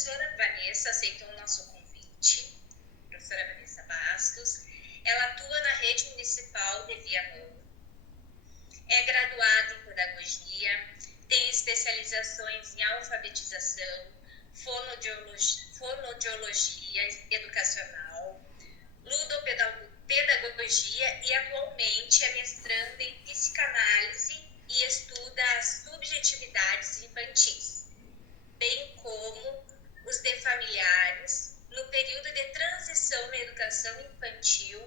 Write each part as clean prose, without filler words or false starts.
professora Vanessa aceitou o nosso convite, professora Vanessa Bastos. Ela atua na rede municipal de Viamão, é graduada em pedagogia, tem especializações em alfabetização, fonoaudiologia educacional, ludopedagogia e atualmente é mestranda em psicanálise e estuda as subjetividades infantis, bem como os de familiares no período de transição na educação infantil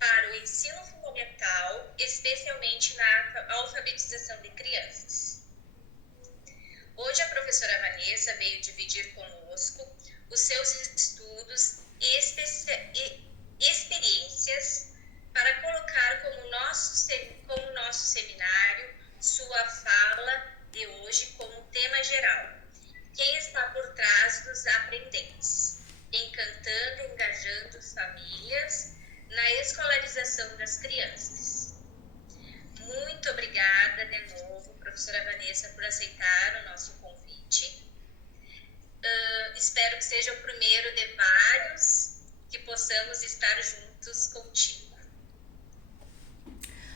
para o ensino fundamental, especialmente na alfabetização de crianças. Hoje a professora Vanessa veio dividir conosco os seus estudos e experiências para colocar como nosso seminário sua fala de hoje como tema geral. Quem está por trás dos aprendentes, encantando e engajando famílias na escolarização das crianças. Muito obrigada de novo, professora Vanessa, por aceitar o nosso convite. Espero que seja o primeiro de vários que possamos estar juntos contigo.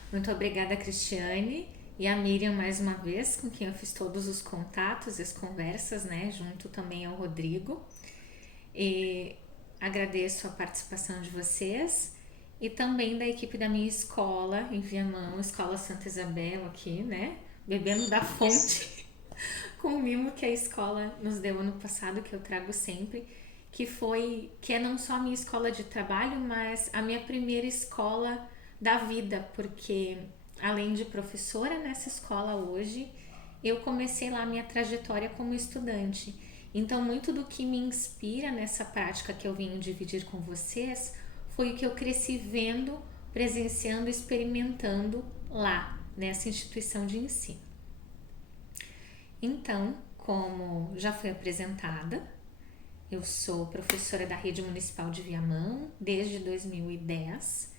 Muito obrigada, Cristiane, e a Miriam mais uma vez, com quem eu fiz todos os contatos e as conversas, né, junto também ao Rodrigo. E agradeço a participação de vocês e também da equipe da minha escola em Viamão, Escola Santa Isabel aqui, né, bebendo da fonte com o mimo que a escola nos deu ano passado, que eu trago sempre, que é não só a minha escola de trabalho, mas a minha primeira escola da vida, porque além de professora nessa escola hoje, eu comecei lá a minha trajetória como estudante. Então, muito do que me inspira nessa prática que eu vim dividir com vocês foi o que eu cresci vendo, presenciando, experimentando lá, nessa instituição de ensino. Então, como já foi apresentada, eu sou professora da Rede Municipal de Viamão desde 2010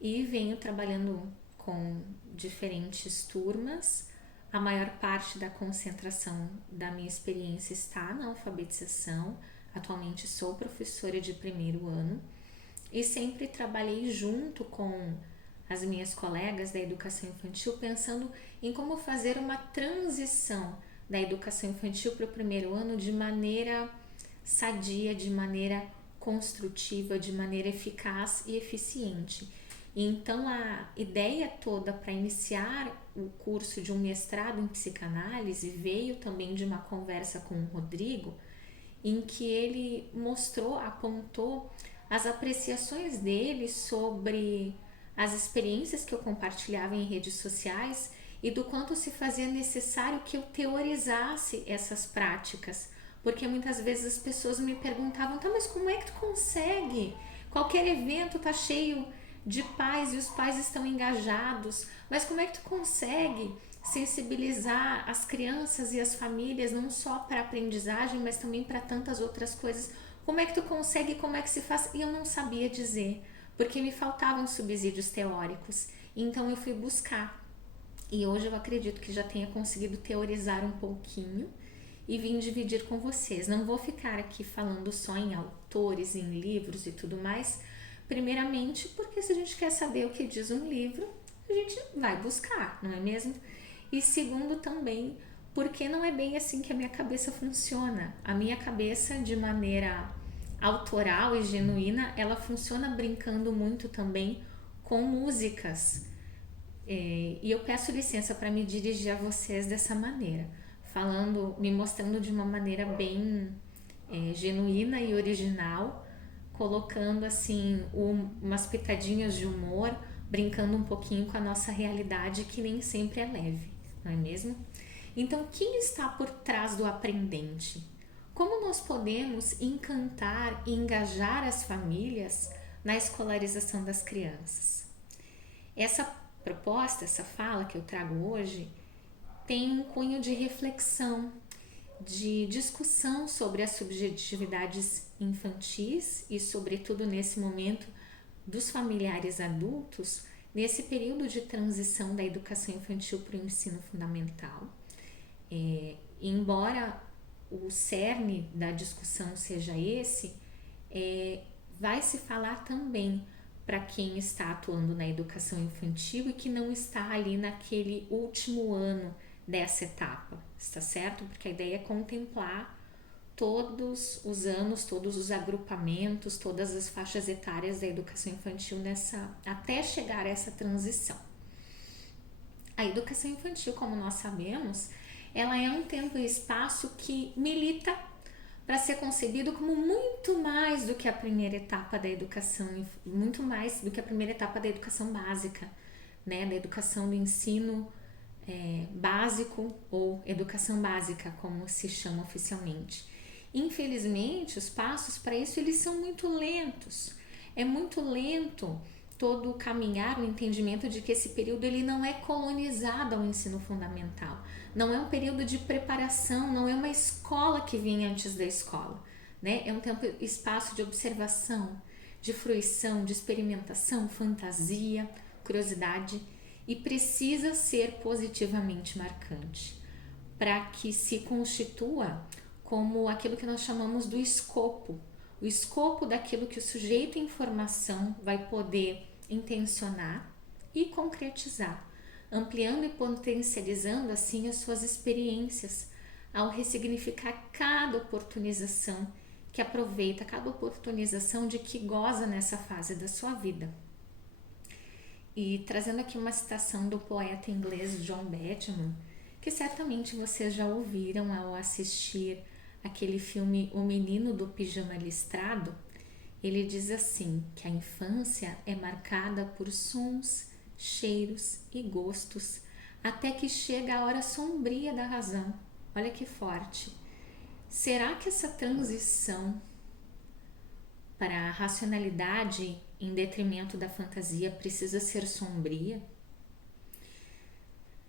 e venho trabalhando com diferentes turmas. A maior parte da concentração da minha experiência está na alfabetização. Atualmente sou professora de primeiro ano e sempre trabalhei junto com as minhas colegas da educação infantil, pensando em como fazer uma transição da educação infantil para o primeiro ano de maneira sadia, de maneira construtiva, de maneira eficaz e eficiente. Então, a ideia toda para iniciar o curso de um mestrado em psicanálise veio também de uma conversa com o Rodrigo, em que ele apontou as apreciações dele sobre as experiências que eu compartilhava em redes sociais e do quanto se fazia necessário que eu teorizasse essas práticas, porque muitas vezes as pessoas me perguntavam, tá, mas como é que tu consegue? Qualquer evento tá cheio de pais e os pais estão engajados, mas como é que tu consegue sensibilizar as crianças e as famílias não só para a aprendizagem, mas também para tantas outras coisas? Como é que tu consegue, como é que se faz? E eu não sabia dizer, porque me faltavam subsídios teóricos, então eu fui buscar. E hoje eu acredito que já tenha conseguido teorizar um pouquinho e vim dividir com vocês. Não vou ficar aqui falando só em autores, em livros e tudo mais. Primeiramente, porque se a gente quer saber o que diz um livro, a gente vai buscar, não é mesmo? E segundo também, porque não é bem assim que a minha cabeça funciona. A minha cabeça, de maneira autoral e genuína, ela funciona brincando muito também com músicas. E eu peço licença para me dirigir a vocês dessa maneira, falando, me mostrando de uma maneira bem genuína e original, colocando assim umas pitadinhas de humor, brincando um pouquinho com a nossa realidade que nem sempre é leve, não é mesmo? Então, quem está por trás do aprendente? Como nós podemos encantar e engajar as famílias na escolarização das crianças? Essa proposta, essa fala que eu trago hoje, tem um cunho de reflexão, de discussão sobre as subjetividades infantis e, sobretudo, nesse momento dos familiares adultos, nesse período de transição da educação infantil para o ensino fundamental. Embora o cerne da discussão seja esse, vai se falar também para quem está atuando na educação infantil e que não está ali naquele último ano dessa etapa, está certo? Porque a ideia é contemplar todos os anos, todos os agrupamentos, todas as faixas etárias da educação infantil até chegar a essa transição. A educação infantil, como nós sabemos, ela é um tempo e espaço que milita para ser concebido como muito mais do que a primeira etapa da educação, muito mais do que a primeira etapa da educação básica, né, da educação do ensino básico ou educação básica, como se chama oficialmente. Infelizmente, os passos para isso eles são muito lentos. É muito lento todo o caminhar, o entendimento de que esse período ele não é colonizado ao ensino fundamental. Não é um período de preparação, não é uma escola que vem antes da escola, né? É um tempo, espaço de observação, de fruição, de experimentação, fantasia, curiosidade, e precisa ser positivamente marcante para que se constitua como aquilo que nós chamamos do escopo, o escopo daquilo que o sujeito em formação vai poder intencionar e concretizar, ampliando e potencializando assim as suas experiências ao ressignificar cada oportunização que aproveita, cada oportunização de que goza nessa fase da sua vida. E trazendo aqui uma citação do poeta inglês John Badham, que certamente vocês já ouviram ao assistir aquele filme O Menino do Pijama Listrado. Ele diz assim, que a infância é marcada por sons, cheiros e gostos, até que chega a hora sombria da razão. Olha que forte. Será que essa transição para a racionalidade em detrimento da fantasia precisa ser sombria?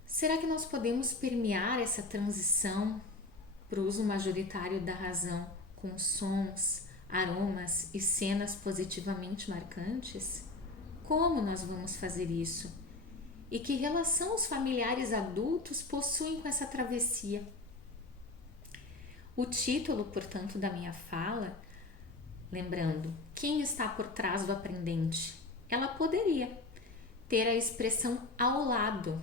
Será que nós podemos permear essa transição para o uso majoritário da razão com sons, aromas e cenas positivamente marcantes? Como nós vamos fazer isso? E que relação os familiares adultos possuem com essa travessia? O título, portanto, da minha fala, lembrando, quem está por trás do aprendente? Ela poderia ter a expressão ao lado,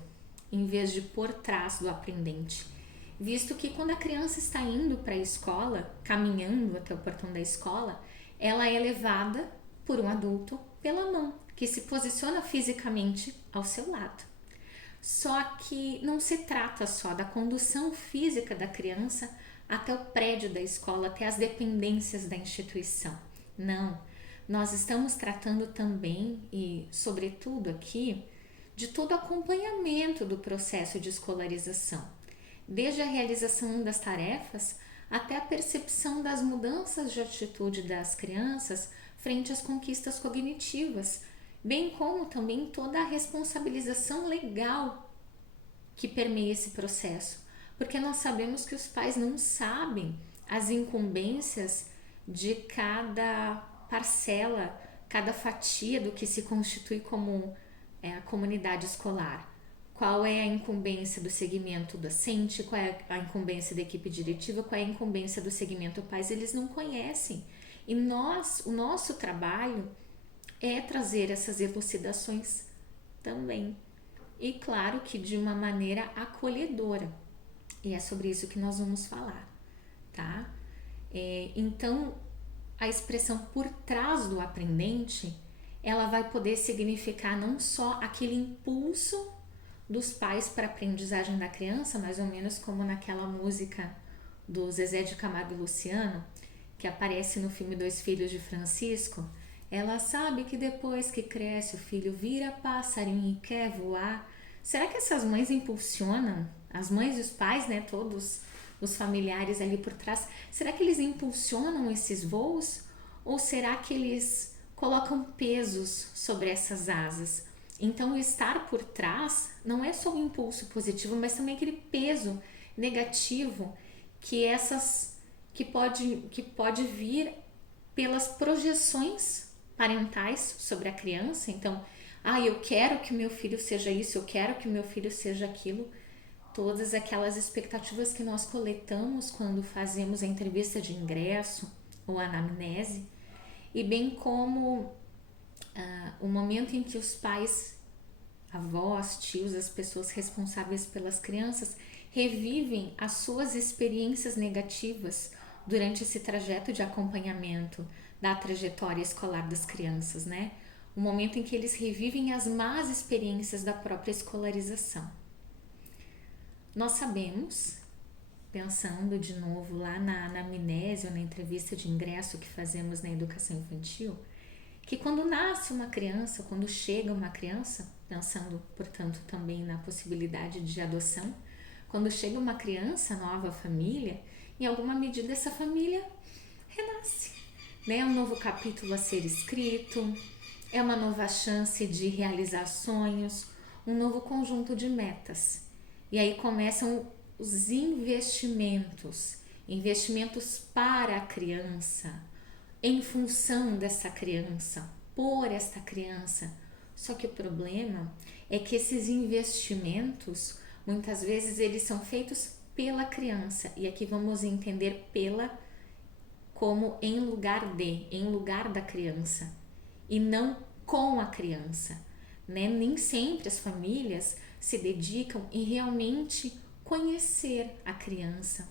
em vez de por trás do aprendente, visto que quando a criança está indo para a escola, caminhando até o portão da escola, ela é levada por um adulto pela mão, que se posiciona fisicamente ao seu lado. Só que não se trata só da condução física da criança até o prédio da escola, até as dependências da instituição. Não, nós estamos tratando também e, sobretudo aqui, de todo o acompanhamento do processo de escolarização, desde a realização das tarefas até a percepção das mudanças de atitude das crianças frente às conquistas cognitivas, bem como também toda a responsabilização legal que permeia esse processo, porque nós sabemos que os pais não sabem as incumbências de cada parcela, cada fatia do que se constitui como a comunidade escolar. Qual é a incumbência do segmento docente, qual é a incumbência da equipe diretiva, qual é a incumbência do segmento pais, eles não conhecem. E o nosso trabalho é trazer essas elucidações também. E claro que de uma maneira acolhedora. E é sobre isso que nós vamos falar, tá? Então, a expressão por trás do aprendente, ela vai poder significar não só aquele impulso dos pais para a aprendizagem da criança, mais ou menos como naquela música do Zezé de Camargo e Luciano, que aparece no filme Dois Filhos de Francisco. Ela sabe que depois que cresce o filho vira passarinho e quer voar. Será que essas mães impulsionam, as mães e os pais, né, todos os familiares ali por trás, será que eles impulsionam esses voos? Ou será que eles colocam pesos sobre essas asas? Então, o estar por trás não é só o impulso positivo, mas também aquele peso negativo que pode vir pelas projeções parentais sobre a criança. Então, eu quero que o meu filho seja isso, eu quero que o meu filho seja aquilo. todas aquelas expectativas que nós coletamos quando fazemos a entrevista de ingresso ou a anamnese, e bem como o momento em que os pais, avós, tios, as pessoas responsáveis pelas crianças revivem as suas experiências negativas durante esse trajeto de acompanhamento da trajetória escolar das crianças, né? O momento em que eles revivem as más experiências da própria escolarização. Nós sabemos, pensando de novo lá na anamnese ou na entrevista de ingresso que fazemos na educação infantil, que quando nasce uma criança, quando chega uma criança, pensando, portanto, também na possibilidade de adoção, quando chega uma criança nova à família, em alguma medida essa família renasce, né? É um novo capítulo a ser escrito, é uma nova chance de realizar sonhos, um novo conjunto de metas. E aí começam os investimentos para a criança, em função dessa criança, por esta criança. Só que o problema é que esses investimentos, muitas vezes, eles são feitos pela criança. E aqui vamos entender pela como em lugar da criança, e não com a criança, né? Nem sempre as famílias se dedicam em realmente conhecer a criança,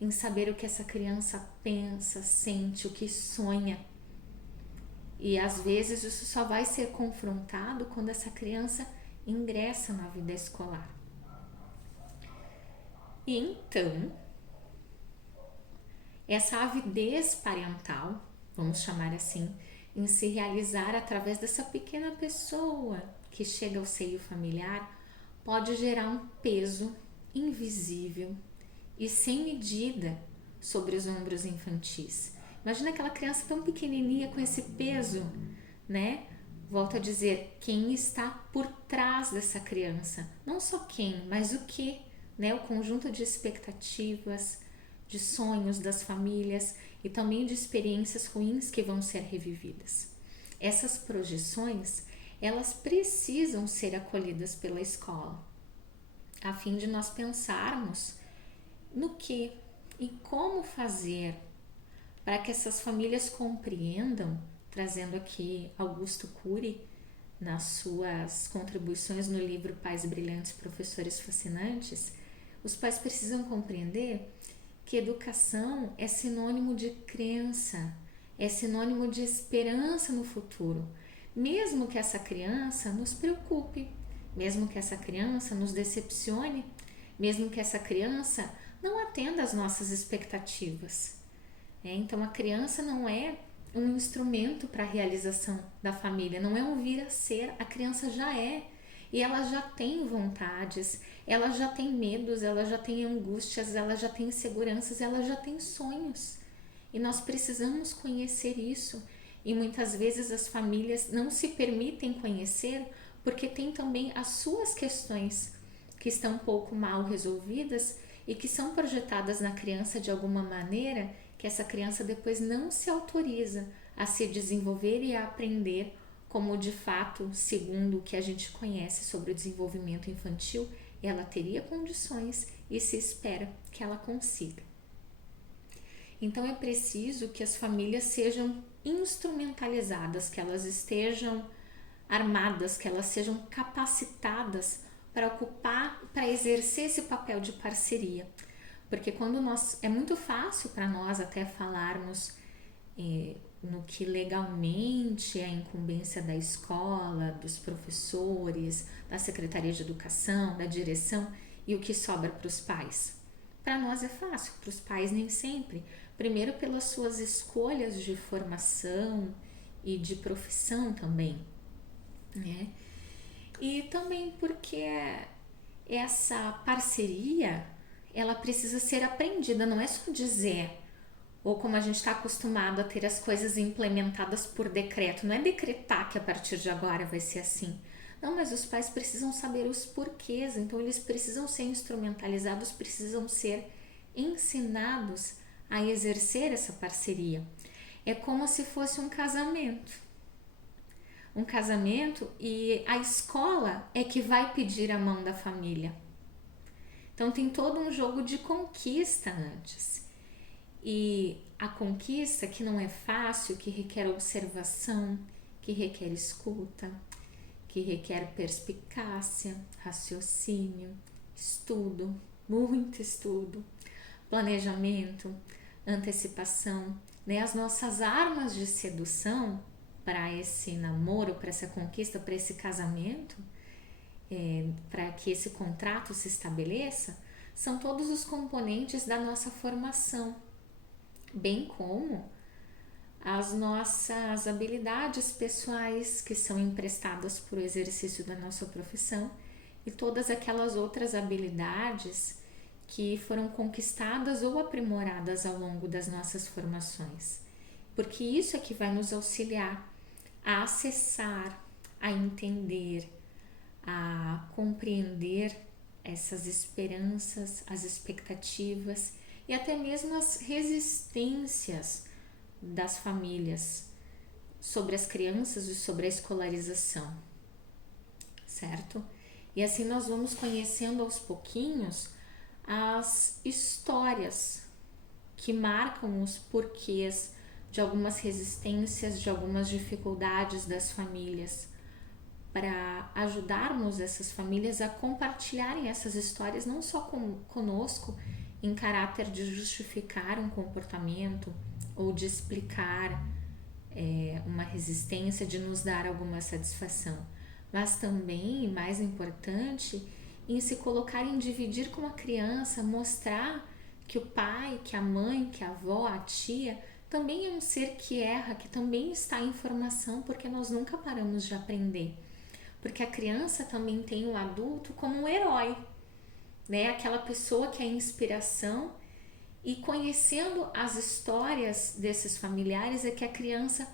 em saber o que essa criança pensa, sente, o que sonha. E às vezes isso só vai ser confrontado quando essa criança ingressa na vida escolar. E então, essa avidez parental, vamos chamar assim, em se realizar através dessa pequena pessoa que chega ao seio familiar, pode gerar um peso invisível e sem medida sobre os ombros infantis. Imagina aquela criança tão pequenininha com esse peso, né? Volto a dizer, quem está por trás dessa criança? Não só quem, mas o que, né? O conjunto de expectativas, de sonhos das famílias e também de experiências ruins que vão ser revividas. Essas projeções, elas precisam ser acolhidas pela escola, a fim de nós pensarmos no que e como fazer para que essas famílias compreendam, trazendo aqui Augusto Cury nas suas contribuições no livro Pais Brilhantes, Professores Fascinantes. Os pais precisam compreender que educação é sinônimo de crença, é sinônimo de esperança no futuro, mesmo que essa criança nos preocupe, mesmo que essa criança nos decepcione, mesmo que essa criança não atenda às nossas expectativas. Então a criança não é um instrumento para a realização da família, não é um vir a ser, a criança já é. E ela já tem vontades, ela já tem medos, ela já tem angústias, ela já tem inseguranças, ela já tem sonhos. E nós precisamos conhecer isso. E muitas vezes as famílias não se permitem conhecer porque tem também as suas questões que estão um pouco mal resolvidas e que são projetadas na criança de alguma maneira que essa criança depois não se autoriza a se desenvolver e a aprender como de fato, segundo o que a gente conhece sobre o desenvolvimento infantil, ela teria condições e se espera que ela consiga. Então é preciso que as famílias sejam instrumentalizadas, que elas estejam armadas, que elas sejam capacitadas para ocupar, para exercer esse papel de parceria. Porque quando é muito fácil para nós até falarmos no que legalmente é a incumbência da escola, dos professores, da Secretaria de Educação, da direção e o que sobra para os pais. Para nós é fácil, para os pais nem sempre. Primeiro pelas suas escolhas de formação e de profissão também, né? E também porque essa parceria, ela precisa ser aprendida, não é só dizer, ou como a gente está acostumado a ter as coisas implementadas por decreto, não é decretar que a partir de agora vai ser assim. Não, mas os pais precisam saber os porquês, então eles precisam ser instrumentalizados, precisam ser ensinados a exercer essa parceria. É como se fosse um casamento. Um casamento e a escola é que vai pedir a mão da família. Então tem todo um jogo de conquista antes. E a conquista que não é fácil, que requer observação, que requer escuta, que requer perspicácia, raciocínio, estudo, muito estudo, planejamento, antecipação, né? As nossas armas de sedução para esse namoro, para essa conquista, para esse casamento, para que esse contrato se estabeleça, são todos os componentes da nossa formação, bem como as nossas habilidades pessoais que são emprestadas por exercício da nossa profissão e todas aquelas outras habilidades que foram conquistadas ou aprimoradas ao longo das nossas formações. Porque isso é que vai nos auxiliar a acessar, a entender, a compreender essas esperanças, as expectativas e até mesmo as resistências das famílias sobre as crianças e sobre a escolarização, certo? E assim nós vamos conhecendo aos pouquinhos as histórias que marcam os porquês de algumas resistências, de algumas dificuldades das famílias, para ajudarmos essas famílias a compartilharem essas histórias não só conosco em caráter de justificar um comportamento ou de explicar uma resistência, de nos dar alguma satisfação, mas também, mais importante, em se colocar em dividir com a criança, mostrar que o pai, que a mãe, que a avó, a tia também é um ser que erra, que também está em formação, porque nós nunca paramos de aprender. Porque a criança também tem o adulto como um herói, né? Aquela pessoa que é inspiração, e conhecendo as histórias desses familiares é que a criança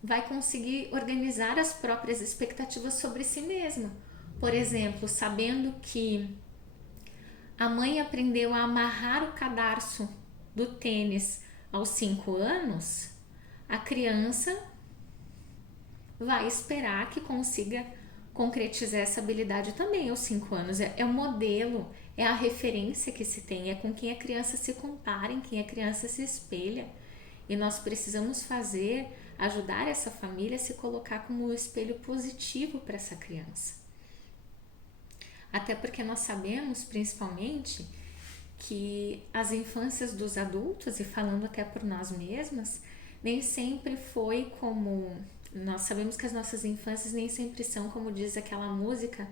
vai conseguir organizar as próprias expectativas sobre si mesma. Por exemplo, sabendo que a mãe aprendeu a amarrar o cadarço do tênis aos 5 anos, a criança vai esperar que consiga concretizar essa habilidade também aos 5 anos. É o modelo, é a referência que se tem, é com quem a criança se compara, em quem a criança se espelha. E nós precisamos ajudar essa família a se colocar como um espelho positivo para essa criança. Até porque nós sabemos, principalmente, que as infâncias dos adultos, e falando até por nós mesmas, nem sempre foi como... Nós sabemos que as nossas infâncias nem sempre são, como diz aquela música,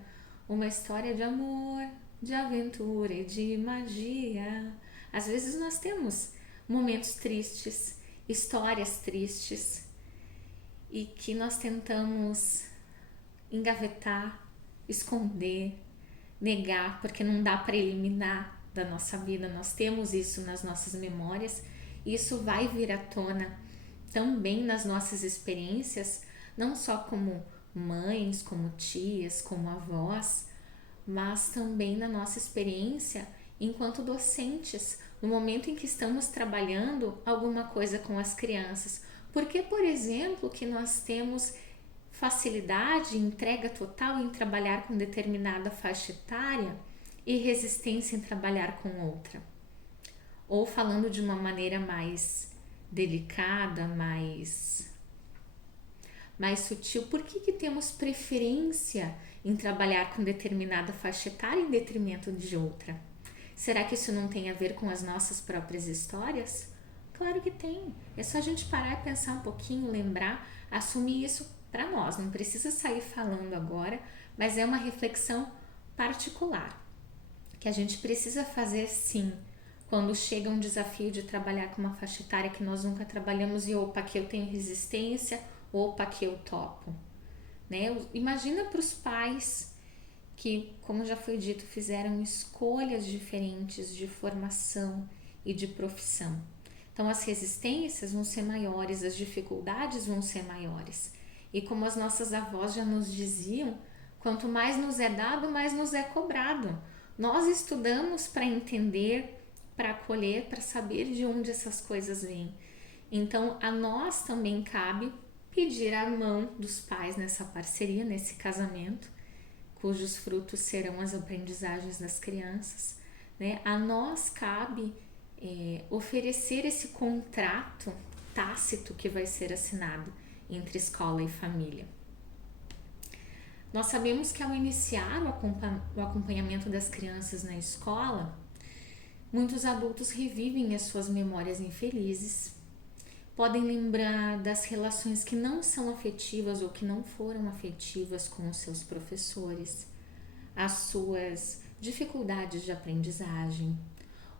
uma história de amor, de aventura e de magia. Às vezes nós temos momentos tristes, histórias tristes, e que nós tentamos engavetar, esconder, negar, porque não dá para eliminar da nossa vida. Nós temos isso nas nossas memórias, e isso vai vir à tona também nas nossas experiências, não só como mães, como tias, como avós, mas também na nossa experiência enquanto docentes, no momento em que estamos trabalhando alguma coisa com as crianças. Porque, por exemplo, que nós temos facilidade, entrega total em trabalhar com determinada faixa etária e resistência em trabalhar com outra. Ou falando de uma maneira mais delicada, mais sutil, por que temos preferência em trabalhar com determinada faixa etária em detrimento de outra? Será que isso não tem a ver com as nossas próprias histórias? Claro que tem. É só a gente parar e pensar um pouquinho, lembrar, assumir isso para nós. Não precisa sair falando agora, mas é uma reflexão particular que a gente precisa fazer sim, quando chega um desafio de trabalhar com uma faixa etária que nós nunca trabalhamos e opa, aqui eu tenho resistência, opa, aqui eu topo. Né? Imagina para os pais que, como já foi dito, fizeram escolhas diferentes de formação e de profissão. Então as resistências vão ser maiores, as dificuldades vão ser maiores. E como as nossas avós já nos diziam, quanto mais nos é dado, mais nos é cobrado. Nós estudamos para entender, para acolher, para saber de onde essas coisas vêm. Então a nós também cabe pedir a mão dos pais nessa parceria, nesse casamento, cujos frutos serão as aprendizagens das crianças, né? A nós cabe oferecer esse contrato tácito que vai ser assinado entre escola e família. Nós sabemos que ao iniciar o acompanhamento das crianças na escola, muitos adultos revivem as suas memórias infelizes, podem lembrar das relações que não são afetivas ou que não foram afetivas com os seus professores, as suas dificuldades de aprendizagem,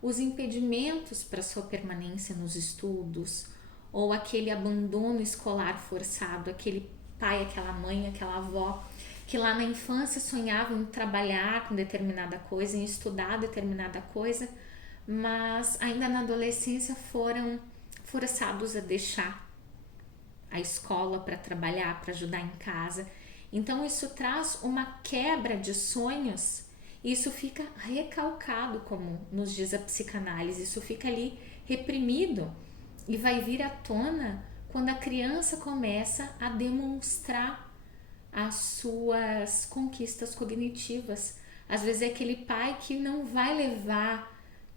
os impedimentos para sua permanência nos estudos, ou aquele abandono escolar forçado, aquele pai, aquela mãe, aquela avó que lá na infância sonhavam em trabalhar com determinada coisa, em estudar determinada coisa, mas ainda na adolescência foram forçados a deixar a escola para trabalhar, para ajudar em casa. Então isso traz uma quebra de sonhos, e isso fica recalcado, como nos diz a psicanálise, isso fica ali reprimido e vai vir à tona quando a criança começa a demonstrar as suas conquistas cognitivas. Às vezes é aquele pai que não vai levar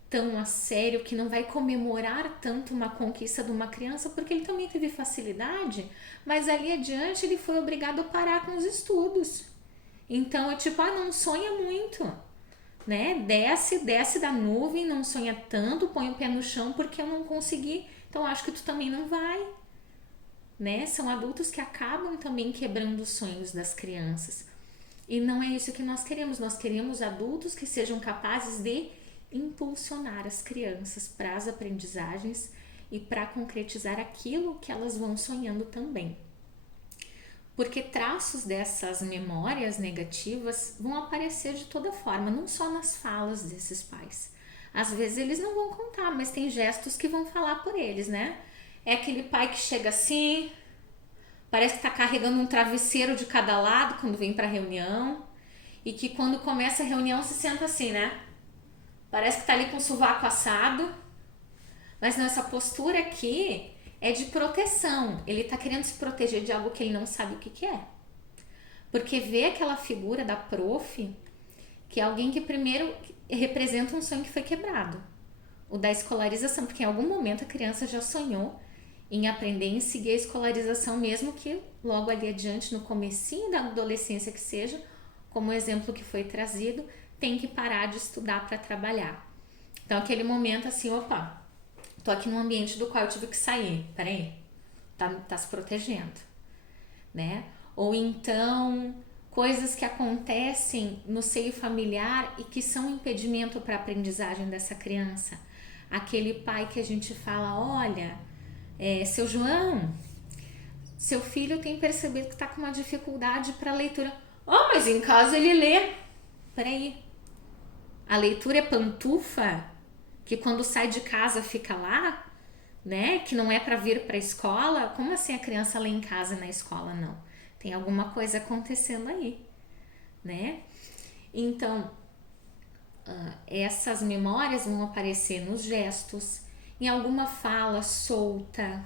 tão a sério, que não vai comemorar tanto uma conquista de uma criança, porque ele também teve facilidade, mas ali adiante ele foi obrigado a parar com os estudos. Então é tipo, não sonha muito, né? Desce da nuvem, não sonha tanto, põe o pé no chão porque eu não consegui, então acho que tu também não vai, né? São adultos que acabam também quebrando os sonhos das crianças. E não é isso que nós queremos adultos que sejam capazes de impulsionar as crianças para as aprendizagens e para concretizar aquilo que elas vão sonhando também. Porque traços dessas memórias negativas vão aparecer de toda forma, não só nas falas desses pais. Às vezes eles não vão contar, mas tem gestos que vão falar por eles, né? É aquele pai que chega assim, parece que tá carregando um travesseiro de cada lado quando vem pra reunião, e que quando começa a reunião se senta assim, né? Parece que tá ali com o sovaco assado, mas não, essa postura aqui é de proteção. Ele tá querendo se proteger de algo que ele não sabe o que é. Porque vê aquela figura da prof, que é alguém que primeiro representa um sonho que foi quebrado. O da escolarização, porque em algum momento a criança já sonhou em aprender, em seguir a escolarização, mesmo que logo ali adiante, no comecinho da adolescência que seja, como o exemplo que foi trazido, tem que parar de estudar para trabalhar. Então aquele momento assim, opa, tô aqui num ambiente do qual eu tive que sair, peraí, tá se protegendo, né? Ou então coisas que acontecem no seio familiar e que são impedimento para a aprendizagem dessa criança. Aquele pai que a gente fala, olha, seu João, seu filho tem percebido que está com uma dificuldade para leitura. Mas em casa ele lê. Peraí, a leitura é pantufa, que quando sai de casa fica lá, né? Que não é para vir para a escola. Como assim a criança lê em casa e na escola não? Tem alguma coisa acontecendo aí, né? Então, essas memórias vão aparecer nos gestos, em alguma fala solta,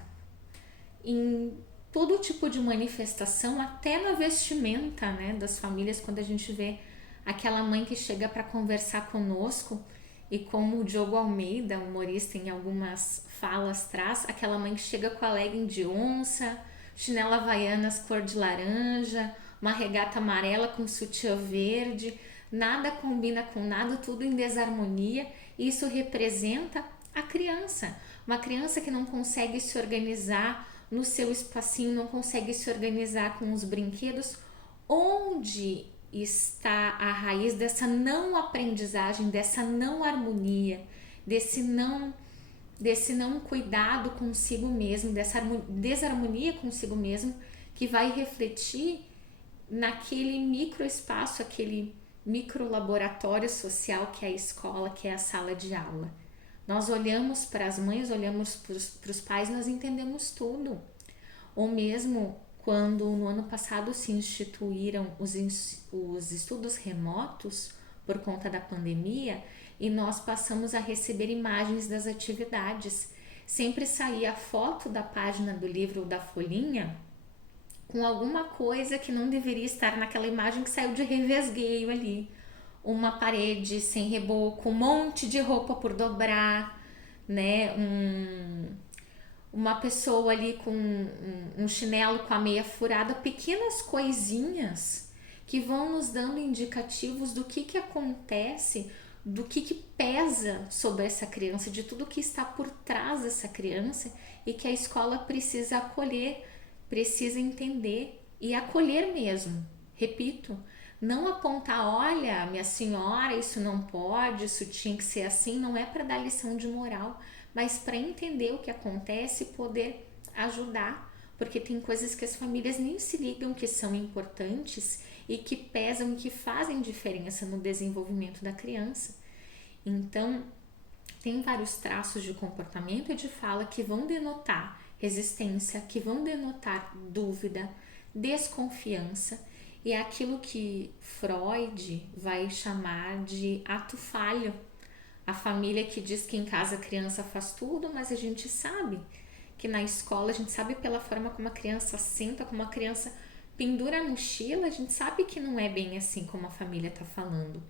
em todo tipo de manifestação, até na vestimenta, né, das famílias, quando a gente vê aquela mãe que chega para conversar conosco, e como o Diogo Almeida, humorista, em algumas falas traz, aquela mãe que chega com a legging de onça, chinela havaianas cor de laranja, uma regata amarela com sutiã verde, nada combina com nada, tudo em desarmonia. Isso representa a criança, uma criança que não consegue se organizar no seu espacinho, não consegue se organizar com os brinquedos. Onde está a raiz dessa não aprendizagem, dessa não harmonia, desse não cuidado consigo mesmo, dessa desarmonia consigo mesmo, que vai refletir naquele microespaço, aquele micro laboratório social que é a escola, que é a sala de aula. Nós olhamos para as mães, olhamos para os pais, nós entendemos tudo. Ou mesmo quando no ano passado se instituíram os estudos remotos por conta da pandemia, e nós passamos a receber imagens das atividades. Sempre saía a foto da página do livro ou da folhinha com alguma coisa que não deveria estar naquela imagem, que saiu de revesgueio ali. uma parede sem reboco, um monte de roupa por dobrar, né? Uma pessoa ali com um chinelo com a meia furada, pequenas coisinhas que vão nos dando indicativos do que acontece, do que pesa sobre essa criança, de tudo que está por trás dessa criança e que a escola precisa acolher, precisa entender e acolher mesmo. Repito, não apontar, olha, minha senhora, isso não pode, isso tinha que ser assim, não é para dar lição de moral, mas para entender o que acontece e poder ajudar, porque tem coisas que as famílias nem se ligam que são importantes e que pesam e que fazem diferença no desenvolvimento da criança. Então, tem vários traços de comportamento e de fala que vão denotar resistência, que vão denotar dúvida, desconfiança, e é aquilo que Freud vai chamar de ato falho. A família que diz que em casa a criança faz tudo, mas a gente sabe que na escola, a gente sabe pela forma como a criança senta, como a criança pendura a mochila, a gente sabe que não é bem assim como a família está falando.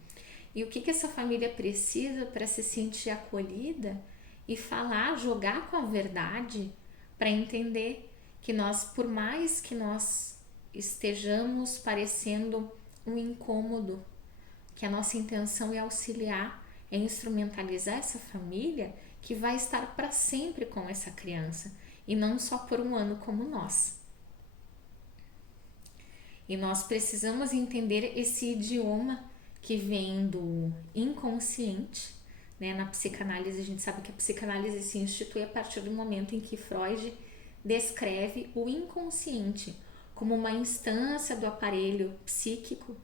E o que essa família precisa para se sentir acolhida e falar, jogar com a verdade, para entender que nós, por mais que nós estejamos parecendo um incômodo, que a nossa intenção é auxiliar, é instrumentalizar essa família que vai estar para sempre com essa criança e não só por um ano como nós. E nós precisamos entender esse idioma que vem do inconsciente, né? Na psicanálise, a gente sabe que a psicanálise se institui a partir do momento em que Freud descreve o inconsciente como uma instância do aparelho psíquico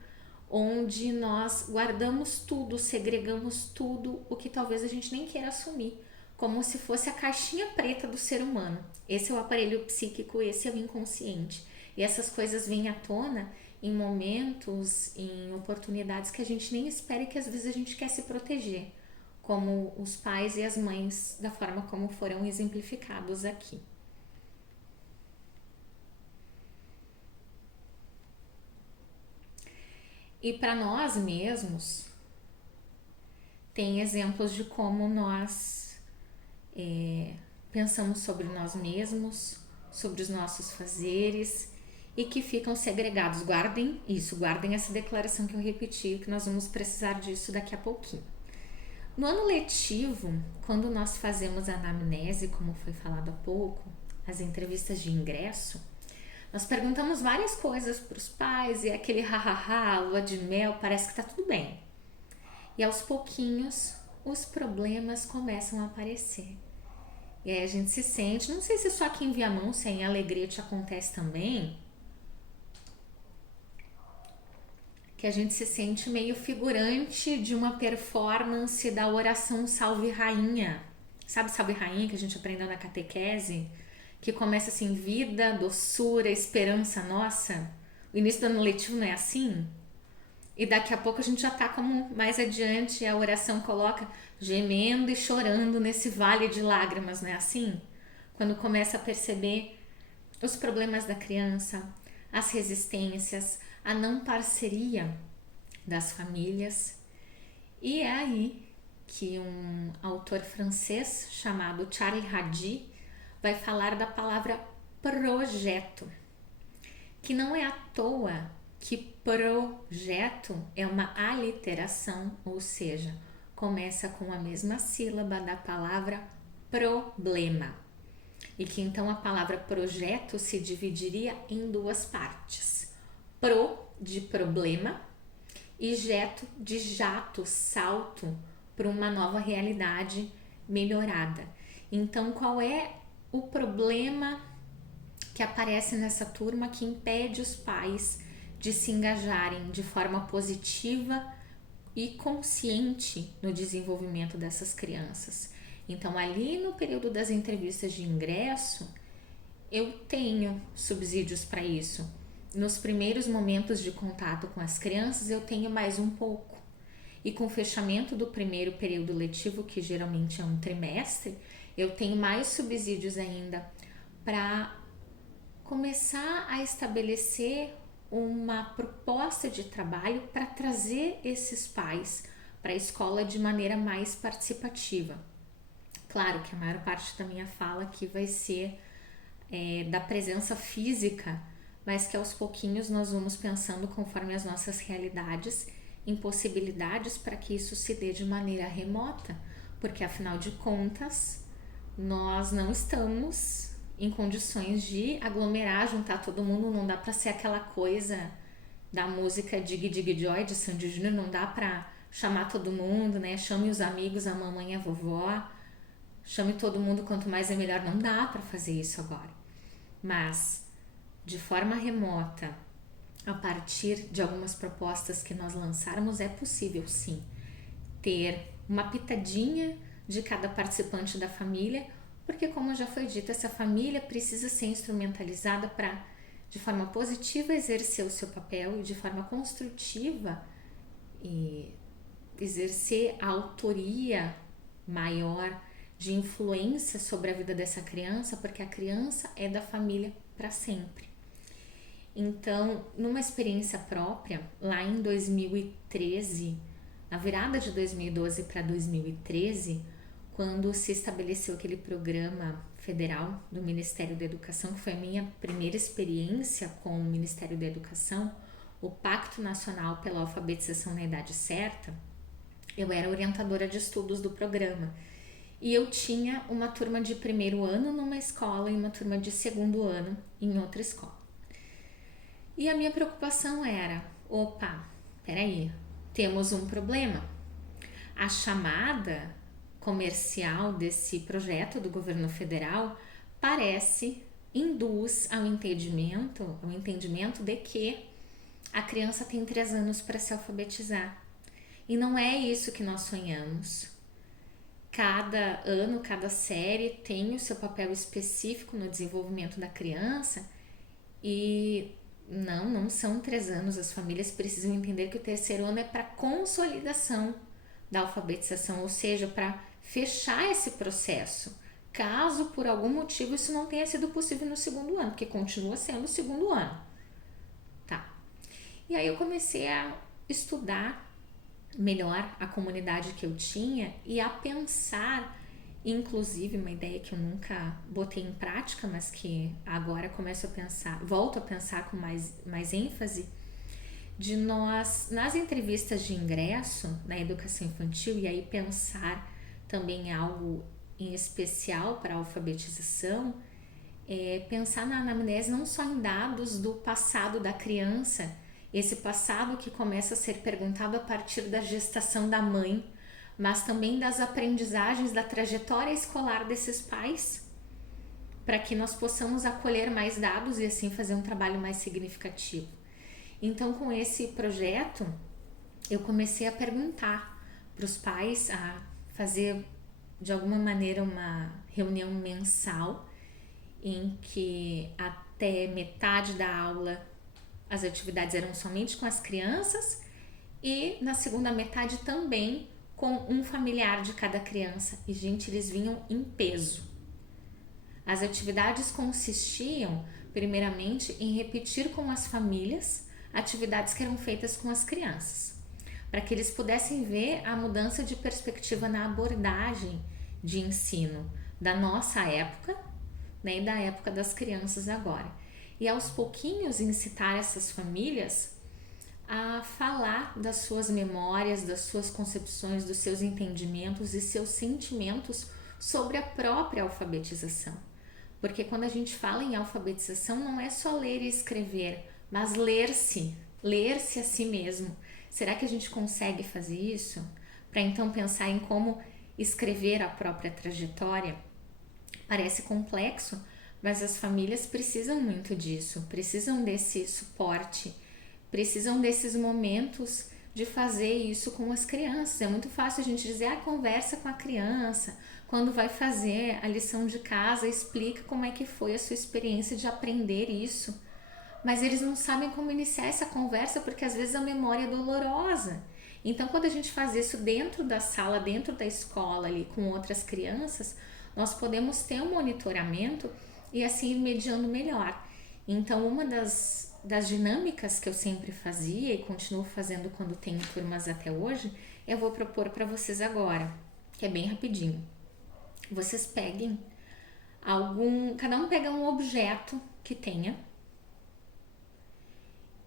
onde nós guardamos tudo, segregamos tudo, o que talvez a gente nem queira assumir, como se fosse a caixinha preta do ser humano. Esse é o aparelho psíquico, esse é o inconsciente. E essas coisas vêm à tona em momentos, em oportunidades que a gente nem espera e que às vezes a gente quer se proteger, como os pais e as mães, da forma como foram exemplificados aqui. E para nós mesmos, tem exemplos de como nós pensamos sobre nós mesmos, sobre os nossos fazeres e que ficam segregados. Guardem isso, guardem essa declaração que eu repeti, que nós vamos precisar disso daqui a pouquinho. No ano letivo, quando nós fazemos a anamnese, como foi falado há pouco, as entrevistas de ingresso, nós perguntamos várias coisas para os pais e aquele hahaha, lua de mel, parece que tá tudo bem. E aos pouquinhos, os problemas começam a aparecer. E aí a gente se sente, não sei se só aqui em Viamão, se em Alegrete acontece também, que a gente se sente meio figurante de uma performance da oração Salve Rainha. Sabe Salve Rainha que a gente aprendeu na catequese? Que começa assim, vida, doçura, esperança nossa. O início do ano letivo não é assim? E daqui a pouco a gente já tá como mais adiante, a oração coloca gemendo e chorando nesse vale de lágrimas, não é assim? Quando começa a perceber os problemas da criança, as resistências, a não parceria das famílias. E é aí que um autor francês chamado Charles Hardy vai falar da palavra projeto, que não é à toa que projeto é uma aliteração, ou seja, começa com a mesma sílaba da palavra problema. E que então a palavra projeto se dividiria em duas partes. Pro, de problema, e jeto, de jato, salto para uma nova realidade melhorada. Então, qual é o problema que aparece nessa turma que impede os pais de se engajarem de forma positiva e consciente no desenvolvimento dessas crianças? Então, ali no período das entrevistas de ingresso, eu tenho subsídios para isso. Nos primeiros momentos de contato com as crianças, eu tenho mais um pouco. E com o fechamento do primeiro período letivo, que geralmente é um trimestre, eu tenho mais subsídios ainda para começar a estabelecer uma proposta de trabalho para trazer esses pais para a escola de maneira mais participativa. Claro que a maior parte da minha fala aqui vai ser da presença física, mas que aos pouquinhos nós vamos pensando conforme as nossas realidades em possibilidades para que isso se dê de maneira remota, porque afinal de contas nós não estamos em condições de aglomerar, juntar todo mundo, não dá para ser aquela coisa da música Dig Dig Joy de Sandy Júnior, não dá para chamar todo mundo, né? Chame os amigos, a mamãe e a vovó, chame todo mundo, quanto mais é melhor, não dá para fazer isso agora. Mas de forma remota, a partir de algumas propostas que nós lançarmos, é possível sim ter uma pitadinha de cada participante da família, porque como já foi dito, essa família precisa ser instrumentalizada para, de forma positiva, exercer o seu papel e de forma construtiva e exercer a autoria maior de influência sobre a vida dessa criança, porque a criança é da família para sempre. Então, numa experiência própria, lá em 2013, na virada de 2012 para 2013, quando se estabeleceu aquele programa federal do Ministério da Educação, que foi a minha primeira experiência com o Ministério da Educação, o Pacto Nacional pela Alfabetização na Idade Certa, eu era orientadora de estudos do programa. E eu tinha uma turma de primeiro ano numa escola e uma turma de segundo ano em outra escola. E a minha preocupação era, peraí, temos um problema. A chamada comercial desse projeto do governo federal induz ao entendimento de que a criança tem 3 anos para se alfabetizar. E não é isso que nós sonhamos. Cada ano, cada série tem o seu papel específico no desenvolvimento da criança e não são 3 anos. As famílias precisam entender que o 3º ano é para consolidação da alfabetização, ou seja, para fechar esse processo, caso por algum motivo isso não tenha sido possível no 2º ano, porque continua sendo o 2º ano. Tá. E aí eu comecei a estudar melhor a comunidade que eu tinha e a pensar, inclusive uma ideia que eu nunca botei em prática, mas que agora volto a pensar com mais ênfase, de nós, nas entrevistas de ingresso na educação infantil, e aí pensar também em algo em especial para a alfabetização, pensar na anamnese não só em dados do passado da criança, esse passado que começa a ser perguntado a partir da gestação da mãe, mas também das aprendizagens da trajetória escolar desses pais, para que nós possamos acolher mais dados e assim fazer um trabalho mais significativo. Então, com esse projeto, eu comecei a perguntar para os pais, a fazer de alguma maneira uma reunião mensal em que até metade da aula as atividades eram somente com as crianças e na segunda metade também com um familiar de cada criança. E, gente, eles vinham em peso. As atividades consistiam, primeiramente, em repetir com as famílias atividades que eram feitas com as crianças, para que eles pudessem ver a mudança de perspectiva na abordagem de ensino da nossa época, né, e da época das crianças agora. E aos pouquinhos incitar essas famílias a falar das suas memórias, das suas concepções, dos seus entendimentos e seus sentimentos sobre a própria alfabetização. Porque quando a gente fala em alfabetização, não é só ler e escrever, mas ler-se a si mesmo. Será que a gente consegue fazer isso? Para então pensar em como escrever a própria trajetória? Parece complexo, mas as famílias precisam muito disso, precisam desse suporte, precisam desses momentos de fazer isso com as crianças. É muito fácil a gente dizer, conversa com a criança, quando vai fazer a lição de casa, explica como é que foi a sua experiência de aprender isso. Mas eles não sabem como iniciar essa conversa, porque às vezes a memória é dolorosa. Então, quando a gente faz isso dentro da sala, dentro da escola, ali com outras crianças, nós podemos ter um monitoramento e assim ir mediando melhor. Então, uma das dinâmicas que eu sempre fazia e continuo fazendo quando tenho turmas até hoje, eu vou propor para vocês agora, que é bem rapidinho. Vocês peguem cada um pega um objeto que tenha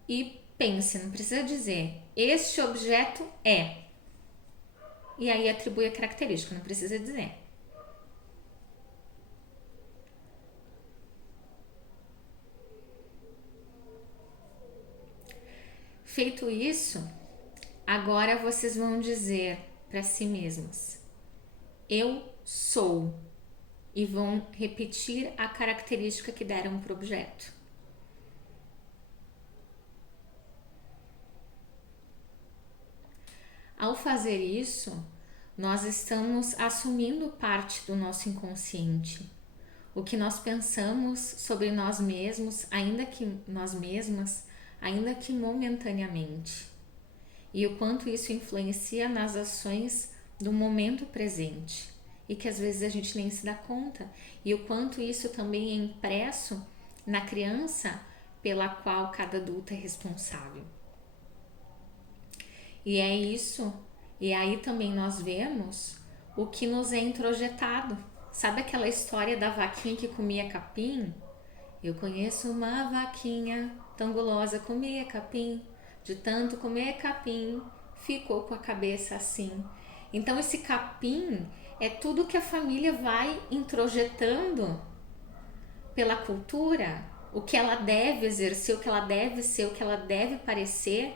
e pense, não precisa dizer, este objeto é. E aí atribui a característica, não precisa dizer. Feito isso, agora vocês vão dizer para si mesmos: eu sou, e vão repetir a característica que deram para o objeto. Ao fazer isso, nós estamos assumindo parte do nosso inconsciente. O que nós pensamos sobre nós mesmos, ainda que momentaneamente. E o quanto isso influencia nas ações do momento presente. E que às vezes a gente nem se dá conta. E o quanto isso também é impresso na criança pela qual cada adulto é responsável. E é isso, e aí também nós vemos o que nos é introjetado. Sabe aquela história da vaquinha que comia capim? Eu conheço uma vaquinha tão gulosa, comia capim, de tanto comer capim, ficou com a cabeça assim. Então esse capim é tudo que a família vai introjetando pela cultura, o que ela deve exercer, o que ela deve ser, o que ela deve parecer.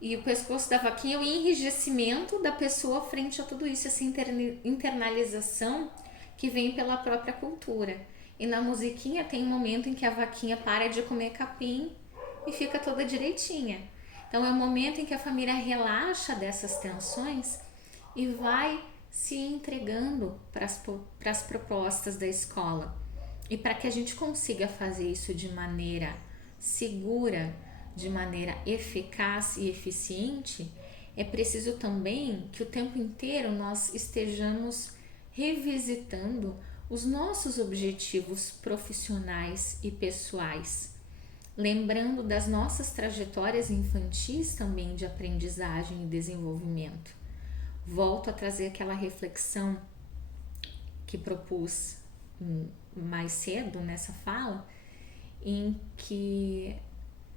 E o pescoço da vaquinha é o enrijecimento da pessoa frente a tudo isso, essa internalização que vem pela própria cultura. E na musiquinha tem um momento em que a vaquinha para de comer capim e fica toda direitinha. Então é o momento em que a família relaxa dessas tensões e vai se entregando para as propostas da escola. E para que a gente consiga fazer isso de maneira segura, de maneira eficaz e eficiente, é preciso também que o tempo inteiro nós estejamos revisitando os nossos objetivos profissionais e pessoais, lembrando das nossas trajetórias infantis também de aprendizagem e desenvolvimento. Volto a trazer aquela reflexão que propus mais cedo nessa fala, em que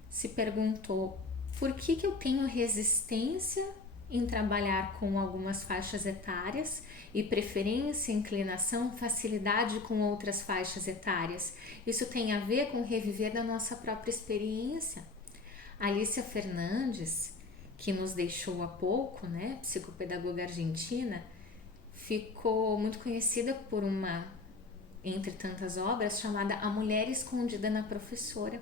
se perguntou por que eu tenho resistência em trabalhar com algumas faixas etárias e preferência, inclinação, facilidade com outras faixas etárias. Isso tem a ver com reviver da nossa própria experiência. Alicia Fernandes, que nos deixou há pouco, né, psicopedagoga argentina, ficou muito conhecida por uma, entre tantas obras, chamada A Mulher Escondida na Professora.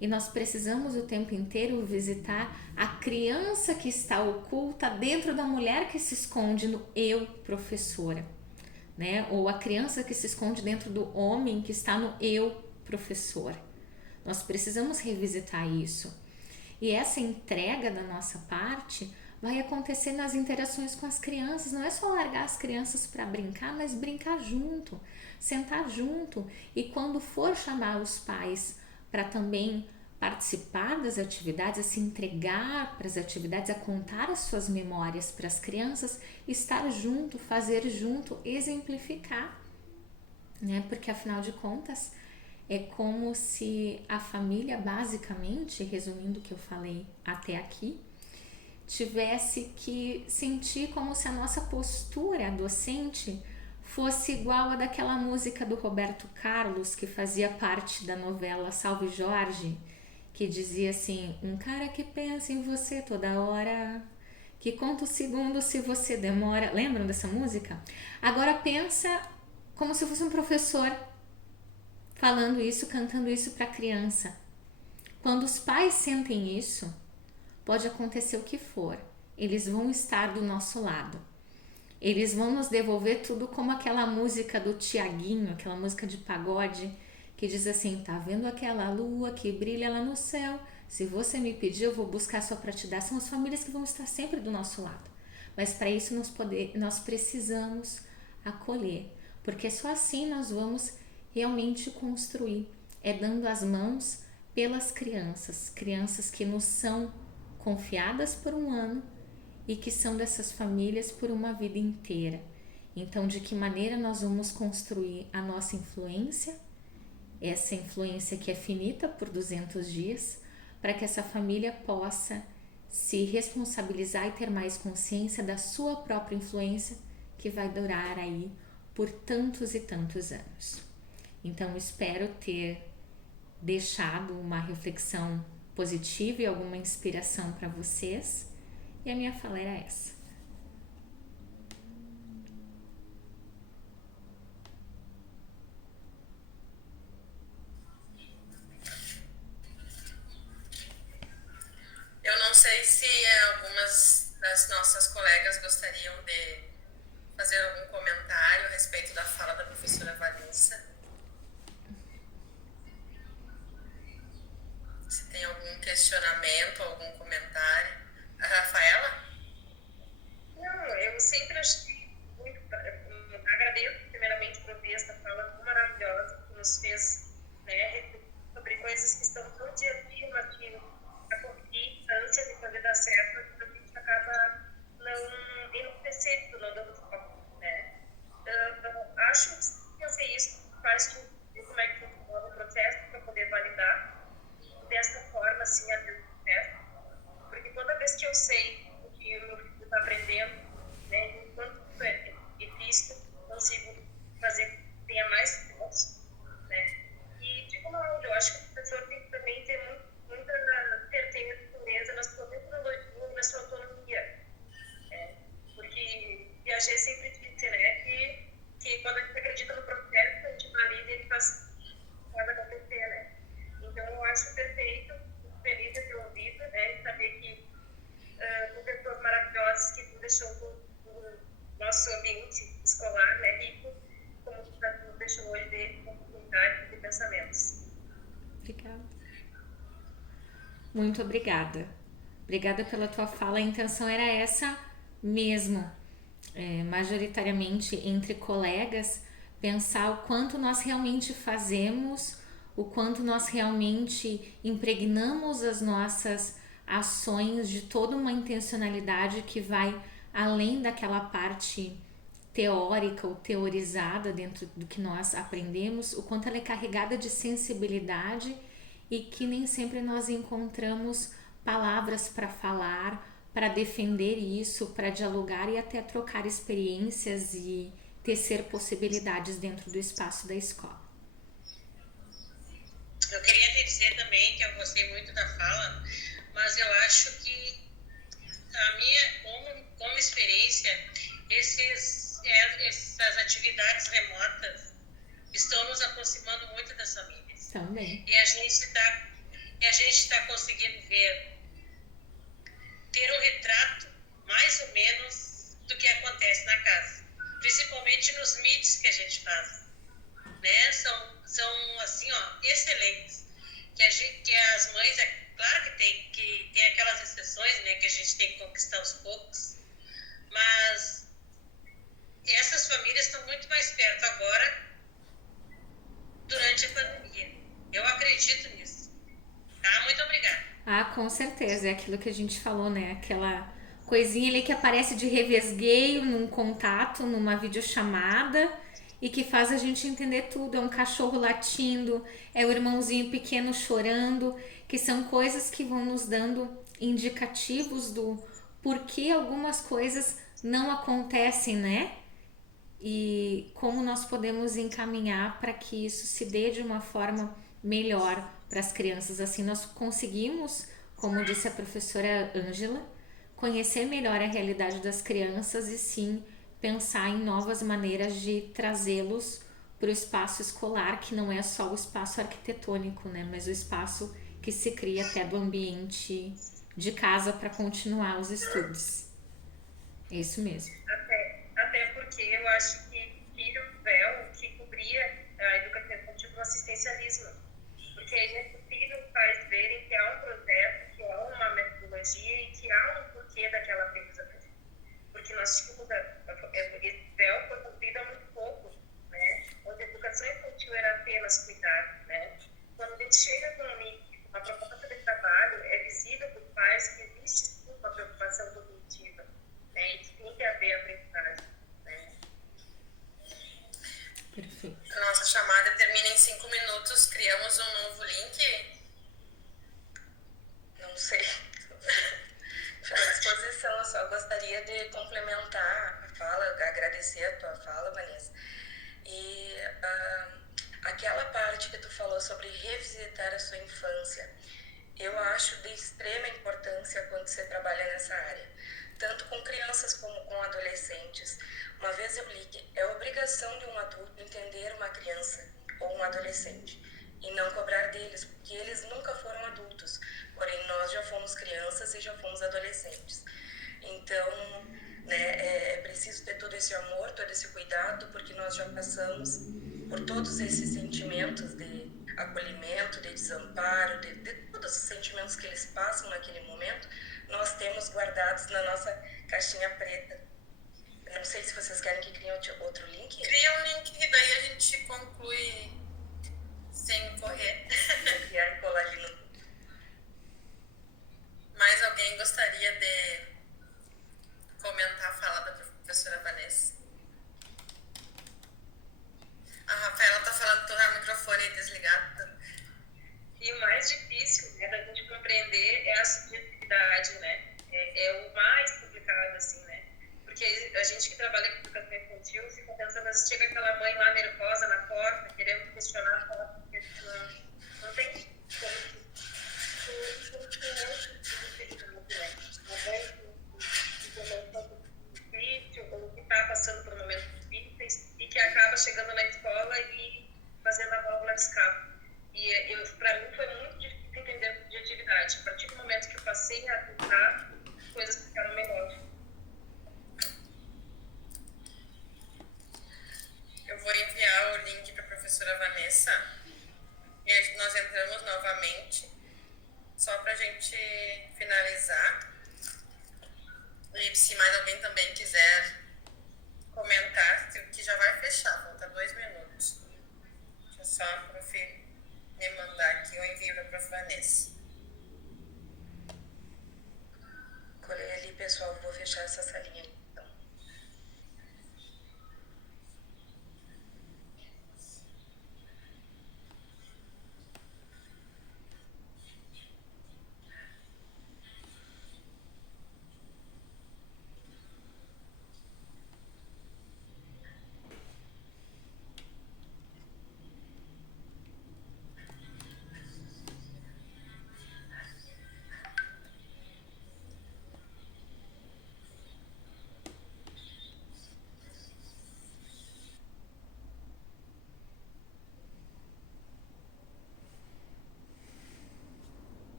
E nós precisamos o tempo inteiro visitar a criança que está oculta dentro da mulher que se esconde no eu professora, né? Ou a criança que se esconde dentro do homem que está no eu professor. Nós precisamos revisitar isso. E essa entrega da nossa parte vai acontecer nas interações com as crianças. Não é só largar as crianças para brincar, mas brincar junto, sentar junto. E quando for chamar os pais para também participar das atividades, a se entregar para as atividades, a contar as suas memórias para as crianças, estar junto, fazer junto, exemplificar, né? Porque afinal de contas é como se a família, basicamente, resumindo o que eu falei até aqui, tivesse que sentir como se a nossa postura docente fosse igual a daquela música do Roberto Carlos, que fazia parte da novela Salve Jorge, que dizia assim: um cara que pensa em você toda hora, que conta os segundos se você demora. Lembram dessa música? Agora pensa como se fosse um professor falando isso, cantando isso para a criança. Quando os pais sentem isso, pode acontecer o que for, eles vão estar do nosso lado. Eles vão nos devolver tudo como aquela música do Tiaguinho, aquela música de pagode, que diz assim: tá vendo aquela lua que brilha lá no céu? Se você me pedir, eu vou buscar só para te dar. São as famílias que vão estar sempre do nosso lado. Mas para isso nós precisamos acolher, porque só assim nós vamos realmente construir. É dando as mãos pelas crianças, crianças que nos são confiadas por um ano e que são dessas famílias por uma vida inteira. Então, de que maneira nós vamos construir a nossa influência, essa influência que é finita por 200 dias, para que essa família possa se responsabilizar e ter mais consciência da sua própria influência, que vai durar aí por tantos e tantos anos. Então, espero ter deixado uma reflexão positiva e alguma inspiração para vocês. E a minha fala era essa. Eu não sei se algumas das nossas colegas gostariam de fazer algum comentário a respeito da fala da professora Vanessa. Se tem algum questionamento, algum comentário. A Rafaela? Não, eu sempre achei muito. Agradeço primeiramente por ouvir essa fala tão maravilhosa que nos fez, né, refletir sobre coisas que estão no dia a dia, mas que a conquista, a ânsia de fazer dar certo, a gente acaba não enlouquecendo, não dando foco, né? Acho que pensei isso, faz de como é que funciona o processo para poder validar dessa forma, assim, a processo. Porque toda vez que eu sei o que o meu filho está aprendendo, né, enquanto é difícil, consigo fazer que tenha mais esforço, né? E, de como eu acho que o professor tem que também ter muita certeza e firmeza na sua metodologia e na sua autonomia. Né? Porque Piaget sempre disse, né, que quando a gente acredita no processo, a gente valida e ele faz acontecer, né? Então, eu acho perfeito, feliz de ter ouvido, né, e saber que pessoas maravilhosas que tu deixou no nosso ambiente escolar, né, rico, como tu nos deixou hoje de oportunidades e pensamentos. Obrigada. Muito obrigada. Obrigada pela tua fala. A intenção era essa mesmo. Majoritariamente entre colegas, pensar o quanto nós realmente fazemos, o quanto nós realmente impregnamos as nossas ações de toda uma intencionalidade que vai além daquela parte teórica ou teorizada dentro do que nós aprendemos, o quanto ela é carregada de sensibilidade e que nem sempre nós encontramos palavras para falar, para defender isso, para dialogar e até trocar experiências e tecer possibilidades dentro do espaço da escola. Eu queria te dizer também que eu gostei muito da fala, mas eu acho que a minha, como experiência, essas atividades remotas estão nos aproximando muito das famílias. Também. E a gente está conseguindo ter um retrato mais ou menos do que acontece na casa, principalmente nos meets que a gente faz, né? São assim, ó, excelentes. Que as mães, é claro que tem aquelas exceções, né, que a gente tem que conquistar aos poucos, mas essas famílias estão muito mais perto agora durante a pandemia. Eu acredito nisso. Tá? Muito obrigada. Com certeza, é aquilo que a gente falou, né? Aquela coisinha ali que aparece de revesgueio num contato, numa videochamada e que faz a gente entender tudo. É um cachorro latindo, é o irmãozinho pequeno chorando, que são coisas que vão nos dando indicativos do porquê algumas coisas não acontecem, né? E como nós podemos encaminhar para que isso se dê de uma forma melhor para as crianças. Assim nós conseguimos, como disse a professora Ângela, conhecer melhor a realidade das crianças e sim pensar em novas maneiras de trazê-los para o espaço escolar, que não é só o espaço arquitetônico, né, mas o espaço que se cria até do ambiente de casa para continuar os estudos. É isso mesmo. Até porque eu acho que tira o véu que cobria a educação infantil do assistencialismo. Porque aí esse filho faz verem que há um projeto, que há uma metodologia e que há um porquê daquela aprendizagem. Porque nós tínhamos esse véu foi cumprido há muito pouco, né? Onde a educação infantil era apenas cuidar, né? Quando a gente chega com um amigo Temos um novo link? Não sei. Fico à disposição, eu só gostaria de complementar a fala, agradecer a tua fala, Vanessa. E aquela parte que tu falou sobre revisitar a sua infância, eu acho de extrema importância quando você trabalha nessa área, tanto com crianças como com adolescentes. Uma vez eu li que é obrigação de um adulto entender uma criança ou um adolescente e não cobrar deles, porque eles nunca foram adultos, porém nós já fomos crianças e já fomos adolescentes. Então, né, é preciso ter todo esse amor, todo esse cuidado, porque nós já passamos por todos esses sentimentos de acolhimento, de desamparo, de todos os sentimentos que eles passam naquele momento, nós temos guardados na nossa caixinha preta. Eu não sei se vocês querem que crie outro link. Cria um link e daí a gente conclui sem correr. Vou criar e colar ali no... Mais alguém gostaria de comentar a fala da professora Vanessa? A Rafaela está falando que o microfone desligado. E o mais difícil, né, da gente compreender é a subjetividade, né? É o mais complicado, assim, né? Porque a gente que trabalha com educação infantil fica pensando, mas chega aquela mãe lá nervosa na porta, querendo questionar, falar, porque não tem como ou que está passando por momentos difíceis e que acaba chegando na escola e fazendo a válvula de escape. E para mim foi muito difícil entender a subjetividade. A partir do momento que eu passei a adultar, as coisas ficaram melhores. Eu vou enviar o link para a professora Vanessa e nós entramos novamente, só para a gente finalizar. E se mais alguém também quiser comentar, que já vai fechar, falta 2 minutos. Deixa eu só a prof me mandar aqui o envio para a prof Vanessa. Colei ali, pessoal, vou fechar essa salinha ali.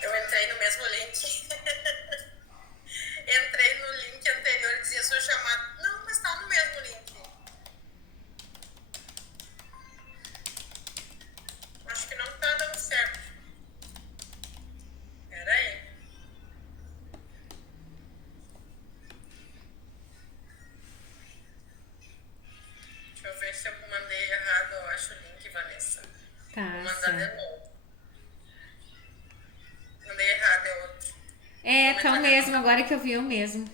Eu entrei no mesmo link. Entrei no link anterior e dizia sua chamada. Não, mas tá no mesmo link. Acho que não tá dando certo. Pera aí. Deixa eu ver se eu mandei errado, eu acho o link, Vanessa. Tá, Vou mandar certo. de novo. Mandei errado, é outro. É, Vou tá o entrar de mesmo, novo. agora que eu vi o mesmo.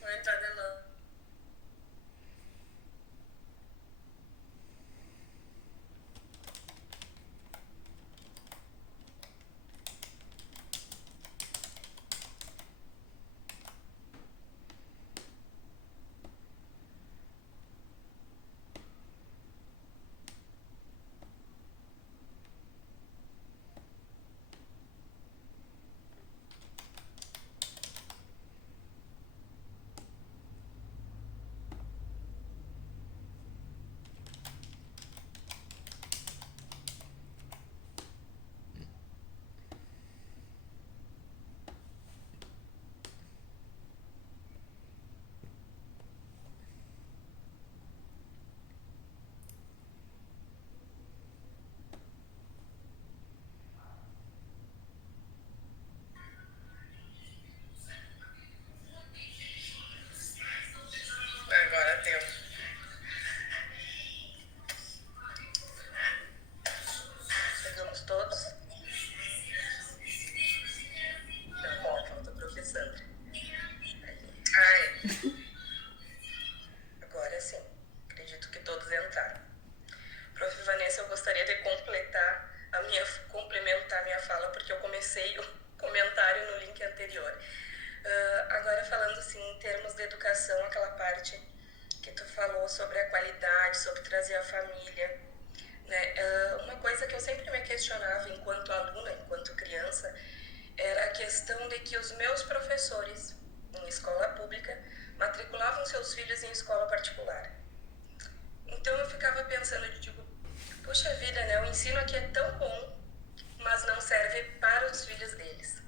Vou entrar de novo. acredito que todos entraram. Prof. Vanessa, eu gostaria de complementar a minha fala, porque eu comecei o comentário no link anterior. Agora, falando assim, em termos de educação, aquela parte que tu falou sobre a qualidade, sobre trazer a família, né? Uma coisa que eu sempre me questionava enquanto aluna, enquanto criança, era a questão de que os meus professores em escola pública matriculavam seus filhos em escola particular. Então eu ficava pensando, tipo, puxa vida, né? O ensino aqui é tão bom, mas não serve para os filhos deles.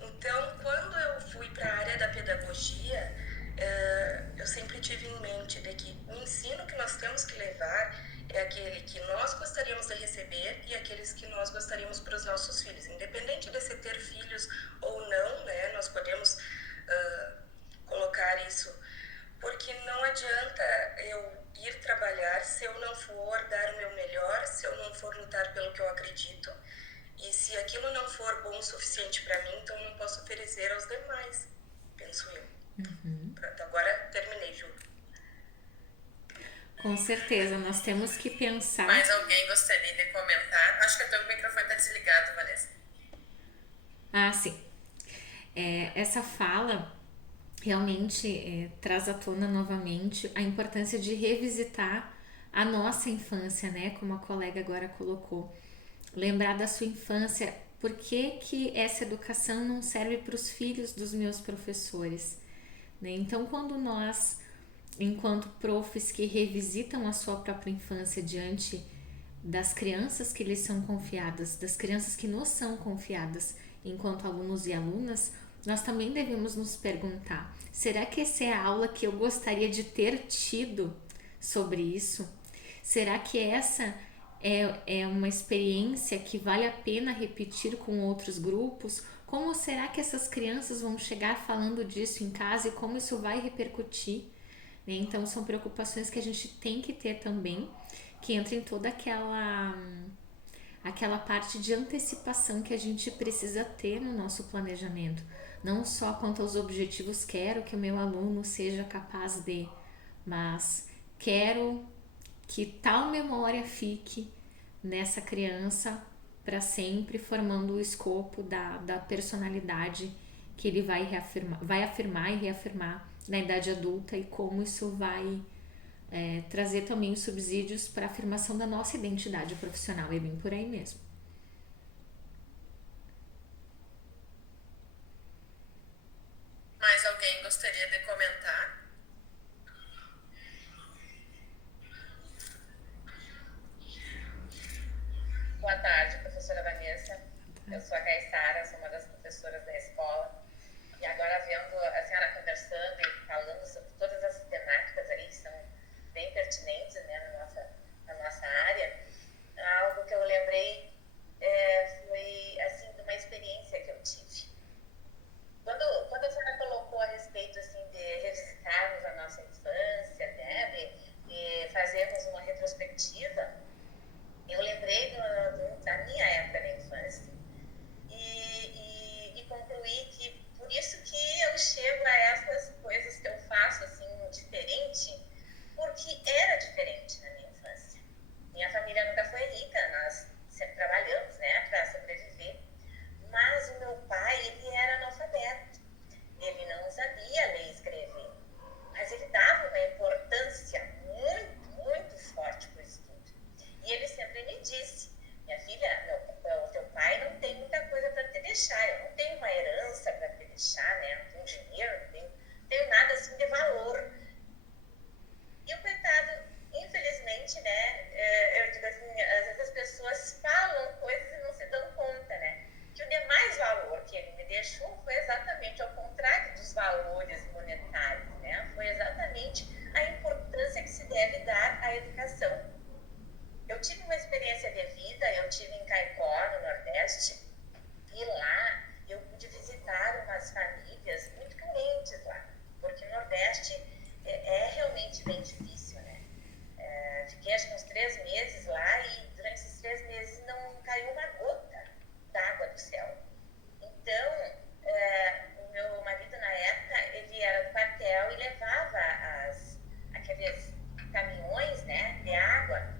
Então, quando eu fui para a área da pedagogia, eu sempre tive em mente de que o ensino que nós temos que levar é aquele que nós gostaríamos de receber e aqueles que nós gostaríamos para os nossos filhos. Independente de se ter filhos ou não, né? Nós podemos colocar isso, porque não adianta eu ir trabalhar se eu não for dar o meu melhor, se eu não for lutar pelo que eu acredito. E se aquilo não for bom o suficiente para mim, então eu não posso oferecer aos demais, penso eu. Pronto, agora terminei, Ju. Com certeza, nós temos que pensar... Mais alguém gostaria de comentar? Acho que o teu microfone está desligado, Vanessa. Ah, sim. Essa fala realmente traz à tona novamente a importância de revisitar a nossa infância, né? Como a colega agora colocou. Lembrar da sua infância, por que essa educação não serve para os filhos dos meus professores, né? Então, quando nós, enquanto profs que revisitam a sua própria infância diante das crianças que lhes são confiadas, das crianças que nos são confiadas enquanto alunos e alunas, nós também devemos nos perguntar, será que essa é a aula que eu gostaria de ter tido sobre isso? Será que essa é uma experiência que vale a pena repetir com outros grupos? Como será que essas crianças vão chegar falando disso em casa e como isso vai repercutir? Então, são preocupações que a gente tem que ter também, que entra em toda aquela parte de antecipação que a gente precisa ter no nosso planejamento. Não só quanto aos objetivos, quero que o meu aluno seja capaz de, mas quero que tal memória fique nessa criança para sempre, formando o escopo da personalidade que ele vai afirmar e reafirmar na idade adulta e como isso vai trazer também os subsídios para a afirmação da nossa identidade profissional. É bem por aí mesmo. Mais alguém gostaria de comentar? Boa tarde, professora Vanessa. Eu sou a Caissara, sou uma das professoras da escola. E agora, vendo a senhora conversando e falando sobre todas essas temáticas aí que são bem pertinentes, né, na nossa área, algo que eu lembrei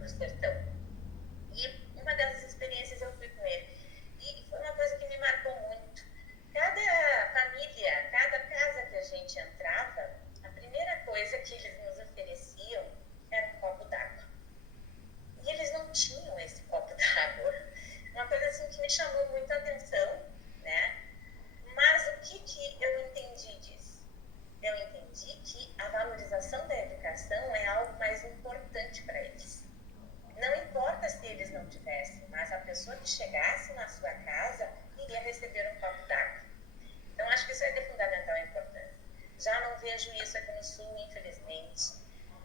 para o sertão. E uma dessas experiências eu fui com ele. E foi uma coisa que me marcou muito. Cada família, cada casa que a gente entrava, a primeira coisa que eles nos ofereciam era um copo d'água. E eles não tinham esse copo d'água. Uma coisa assim que me chamou muito a atenção, né? Mas o que eu entendi disso? Eu entendi que a valorização da educação é algo mais importante para eles. Não importa se eles não tivessem, mas a pessoa que chegasse na sua casa iria receber um copo d'água. Então, acho que isso é de fundamental importância. Já não vejo isso aqui no Sul, infelizmente,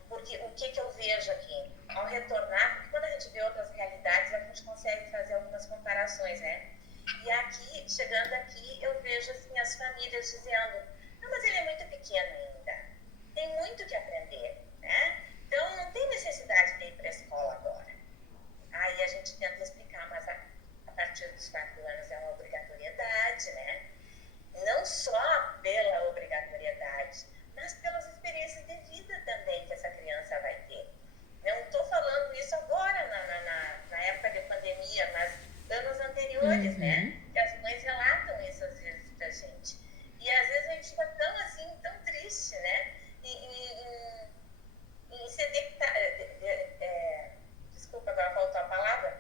porque o que eu vejo aqui? Ao retornar, porque quando a gente vê outras realidades, a gente consegue fazer algumas comparações, né? E aqui, chegando aqui, eu vejo assim, as famílias dizendo, não, mas ele é muito pequeno ainda, tem muito que aprender, né? Então, não tem necessidade de ir para a escola agora. Aí a gente tenta explicar, mas a partir dos 4 anos é uma obrigatoriedade, né? Não só pela obrigatoriedade, mas pelas experiências de vida também que essa criança vai ter. Não estou falando isso agora, na época de pandemia, mas anos anteriores, né? Que as mães relatam isso às vezes pra gente. E às vezes a gente fica tão assim, tão triste, né? Em ser desculpa, agora faltou a palavra.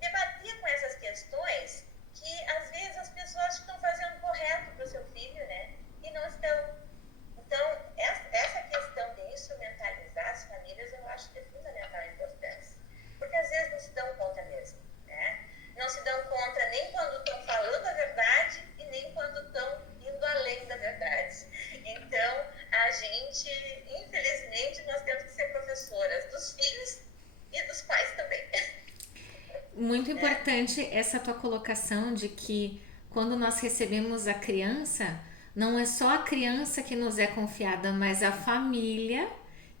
Debater com essas questões que às vezes as pessoas estão fazendo correto para o seu filho, né? E não estão. Então, essa questão de instrumentalizar as famílias, eu acho que é fundamental importância. Porque às vezes não se dão conta mesmo, né? Não se dão conta nem quando estão falando a verdade e nem quando estão indo além da verdade. Então, a gente, infelizmente, nós temos que ser professoras dos filhos e dos pais também. Muito importante essa tua colocação de que quando nós recebemos a criança, não é só a criança que nos é confiada, mas a família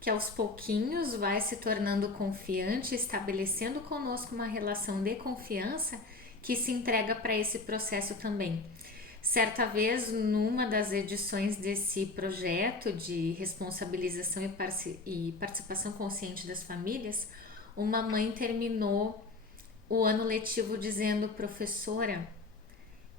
que aos pouquinhos vai se tornando confiante, estabelecendo conosco uma relação de confiança que se entrega para esse processo também. Certa vez, numa das edições desse projeto de responsabilização e participação consciente das famílias, uma mãe terminou o ano letivo dizendo: professora,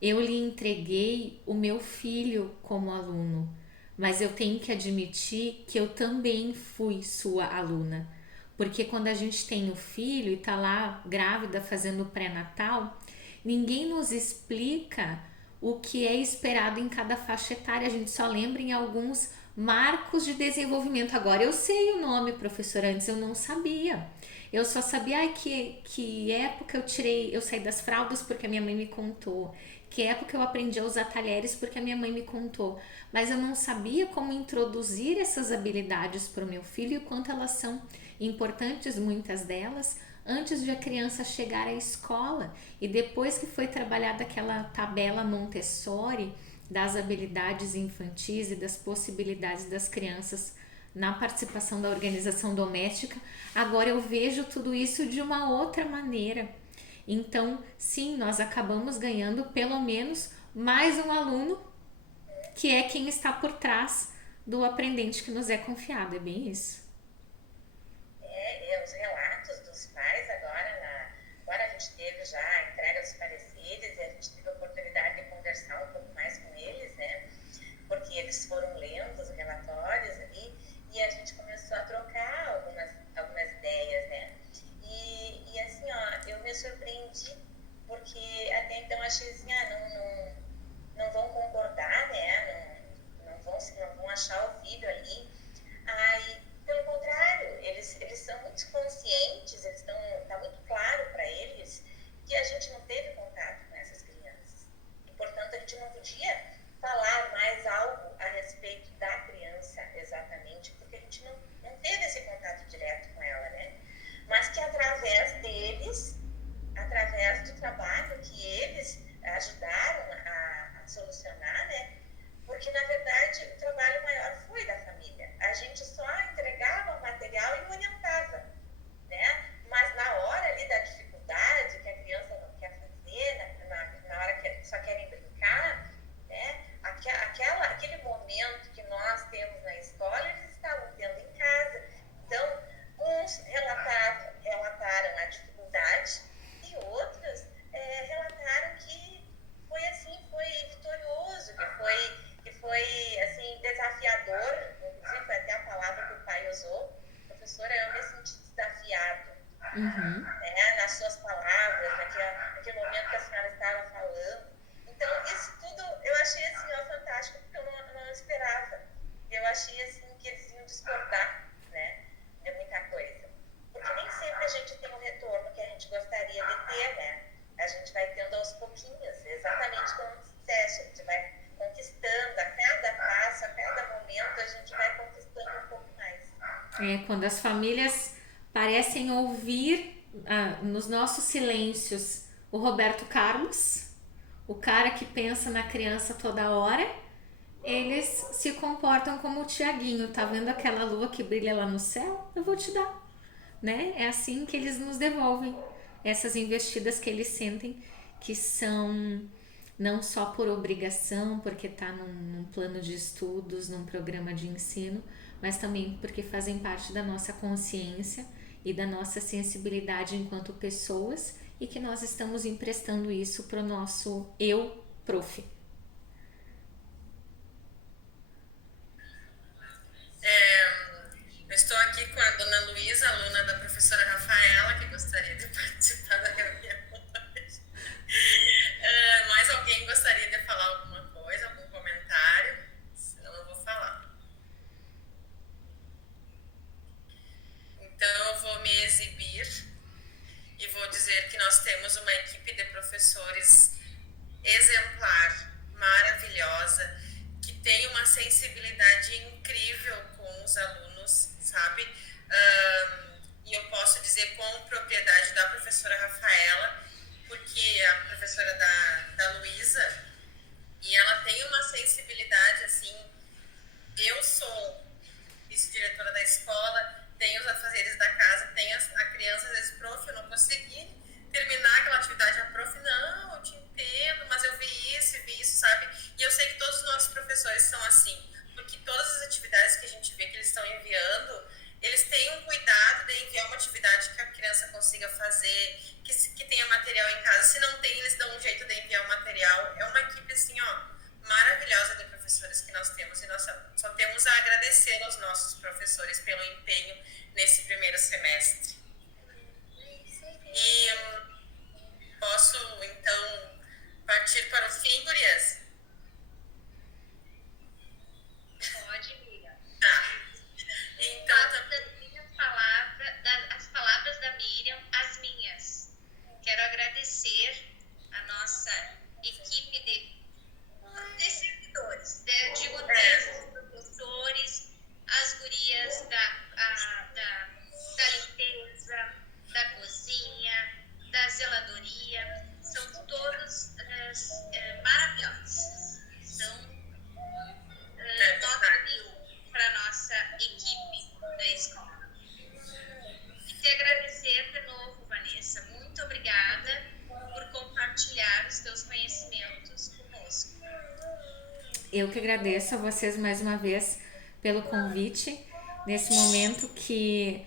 eu lhe entreguei o meu filho como aluno, mas eu tenho que admitir que eu também fui sua aluna. Porque quando a gente tem o filho e tá lá grávida fazendo pré-natal, ninguém nos explica o que é esperado em cada faixa etária. A gente só lembra em alguns marcos de desenvolvimento. Agora eu sei o nome, professora, antes eu não sabia. Eu só sabia que época eu saí das fraldas porque a minha mãe me contou. Que época eu aprendi a usar talheres porque a minha mãe me contou. Mas eu não sabia como introduzir essas habilidades para o meu filho e quanto elas são importantes, muitas delas, antes de a criança chegar à escola. E depois que foi trabalhada aquela tabela Montessori das habilidades infantis e das possibilidades das crianças na participação da organização doméstica, agora eu vejo tudo isso de uma outra maneira. Então, sim, nós acabamos ganhando pelo menos mais um aluno, que é quem está por trás do aprendente que nos é confiado. É bem isso. Os relatos dos pais agora a gente teve já a entrega dos pareceres e a gente teve a oportunidade de conversar um pouco mais com eles, né? Porque eles foram lendo os relatórios ali e a gente começou a trocar algumas ideias, né? E assim, ó, eu me surpreendi porque até então achei assim, não vão concordar, né? Não vão achar o filho ali. Aí, pelo contrário, eles são muito conscientes, tá muito claro para eles que a gente não teve contato com essas crianças. E, portanto, a gente não podia falar mais algo a respeito da criança exatamente, porque a gente não teve né, nas suas palavras, naquele momento que a senhora estava falando. Então, isso tudo eu achei assim, ó, fantástico, porque eu não esperava. Eu achei assim que eles iam discordar, né, de muita coisa. Porque nem sempre a gente tem o retorno que a gente gostaria de ter, né? A gente vai tendo aos pouquinhos, exatamente como você disseste, a gente vai conquistando a cada passo, a cada momento, a gente vai conquistando um pouco mais. Quando as famílias parecem ouvir nos nossos silêncios o Roberto Carlos, o cara que pensa na criança toda hora, eles se comportam como o Tiaguinho. Tá vendo aquela lua que brilha lá no céu? Eu vou te dar, né? É assim que eles nos devolvem essas investidas que eles sentem, que são não só por obrigação, porque tá num plano de estudos, num programa de ensino, mas também porque fazem parte da nossa consciência e da nossa sensibilidade enquanto pessoas, e que nós estamos emprestando isso para o nosso eu prof. Eu estou aqui com a dona Luísa, aluna da professora Rafaela, que gostaria de participar da reunião hoje. Mais alguém gostaria de falar alguma coisa, algum comentário? Senão eu vou falar. Então eu vou me exibir e vou dizer que nós temos uma equipe de professores exemplar, maravilhosa, que tem uma sensibilidade incrível com os alunos, sabe? E eu posso dizer com propriedade da professora Rafaela, porque a professora da Luísa, e ela tem uma sensibilidade assim. Eu sou vice-diretora da escola, tenho os afazeres da casa, tenho a criança, às vezes, prof, eu não consegui terminar aquela atividade. A prof, não, eu te entendo, mas eu vi isso, sabe? E eu sei que todos os nossos professores são assim, porque todas as atividades que a gente vê que eles estão enviando, eles têm um cuidado de enviar uma atividade que a criança consiga fazer, que tenha material em casa. Se não tem, eles dão um jeito de enviar o material. É uma equipe, assim, ó, maravilhosa de professores que nós temos, e nós só temos a agradecer aos nossos professores pelo empenho nesse primeiro semestre. E posso, então, partir para o fim, gurias? Pode, Miriam. Tá. Então, as palavras da Miriam, as minhas. Quero agradecer a nossa equipe de servidores, digo desde os professores, as gurias da limpeza, da cozinha, da zeladoria, são todos maravilhosos. Então, nota mil para nossa equipe da escola. E te agradecer de novo, Vanessa. Muito obrigada por compartilhar os teus conhecimentos conosco. Eu que agradeço a vocês mais uma vez pelo convite, nesse momento que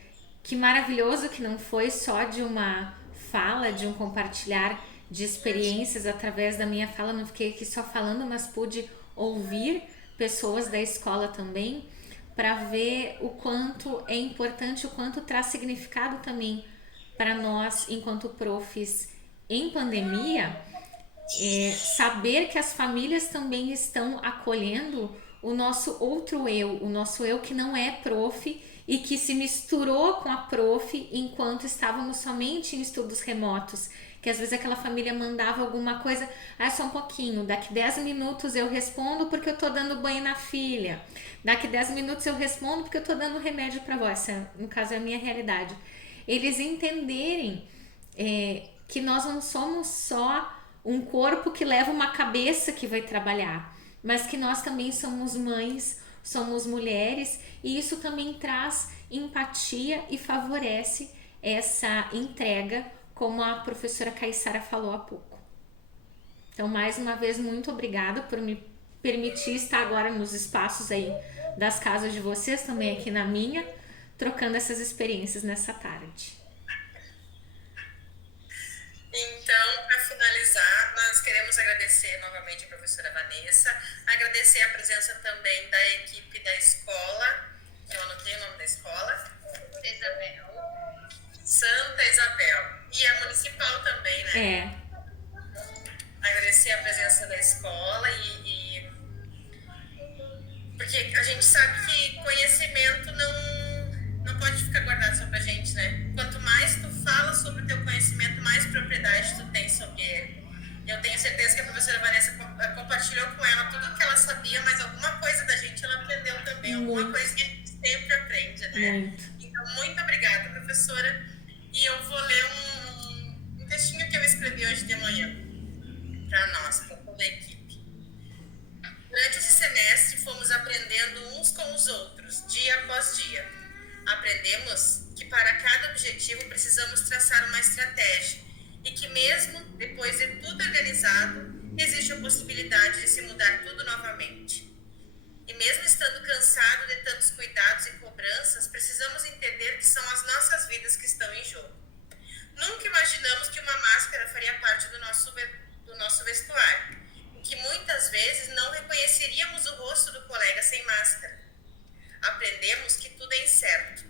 maravilhoso, que não foi só de uma fala, de um compartilhar de experiências através da minha fala, não fiquei aqui só falando, mas pude ouvir pessoas da escola também, para ver o quanto é importante, o quanto traz significado também para nós, enquanto profs em pandemia, saber que as famílias também estão acolhendo o nosso outro eu, o nosso eu que não é prof e que se misturou com a prof enquanto estávamos somente em estudos remotos, que às vezes aquela família mandava alguma coisa, só um pouquinho, daqui 10 minutos eu respondo porque eu tô dando banho na filha, daqui 10 minutos eu respondo porque eu tô dando remédio para vós, no caso é a minha realidade. Eles entenderem que nós não somos só um corpo que leva uma cabeça que vai trabalhar, mas que nós também somos mães, somos mulheres, e isso também traz empatia e favorece essa entrega, como a professora Caissara falou há pouco. Então, mais uma vez, muito obrigada por me permitir estar agora nos espaços aí das casas de vocês, também aqui na minha, trocando essas experiências nessa tarde. Então, para finalizar, nós queremos agradecer novamente a professora Vanessa, agradecer a presença também da equipe da escola, que eu anotei o nome da escola, Isabel. Santa Isabel. E a municipal também, né? Agradecer a presença da escola porque a gente sabe que conhecimento não pode ficar guardado só pra gente, né? Quanto mais tu fala sobre o teu conhecimento, mais propriedade tu tem sobre ele. Eu tenho certeza que a professora Vanessa compartilhou com ela tudo o que ela sabia, mas alguma coisa da gente ela aprendeu também, alguma coisa que a gente sempre aprende, né? Então, muito obrigada, professora. E eu vou ler um textinho que eu escrevi hoje de manhã para nós, para toda a equipe. Durante esse semestre, fomos aprendendo uns com os outros, dia após dia. Aprendemos que para cada objetivo precisamos traçar uma estratégia e que mesmo depois de tudo organizado, existe a possibilidade de se mudar tudo novamente. E mesmo estando cansado de tantos cuidados e cobranças, precisamos entender que são as nossas vidas que estão em jogo. Nunca imaginamos que uma máscara faria parte do nosso vestuário, e que muitas vezes não reconheceríamos o rosto do colega sem máscara. Aprendemos que tudo é incerto,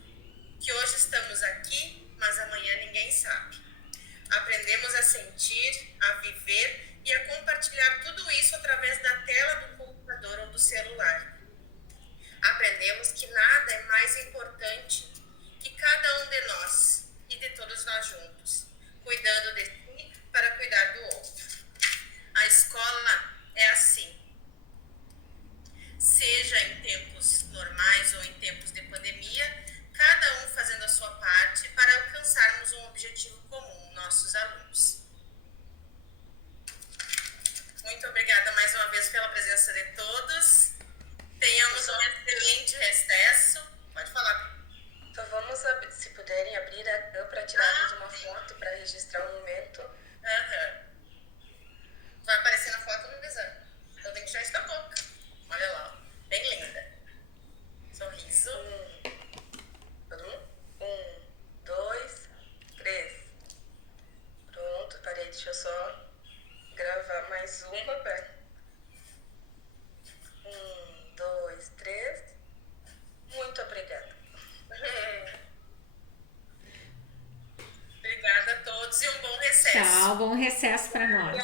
que hoje estamos aqui, mas amanhã ninguém sabe. Aprendemos a sentir, a viver e a compartilhar tudo isso através da tela do computador ou do celular. Aprendemos que nada é mais importante que cada um de nós e de todos nós juntos, cuidando de si para cuidar do outro. A escola é assim. Seja em tempos normais ou em tempos de pandemia, cada um fazendo a sua parte para alcançarmos um objetivo comum, nossos alunos. Muito obrigada mais uma vez pela presença de todos. Tenhamos um excelente recesso. Pode falar. Então vamos, se puderem, abrir a câmera para tirarmos uma foto para registrar o momento. Vai aparecer na foto no exame. Então tem que tirar isso da boca. Olha lá, bem linda. Sorriso. 1, 2, 3. Pronto, parei, deixa eu só gravar mais uma para 1, 2, 3. Muito obrigada. Obrigada a todos e um bom recesso. Tchau, bom recesso para nós.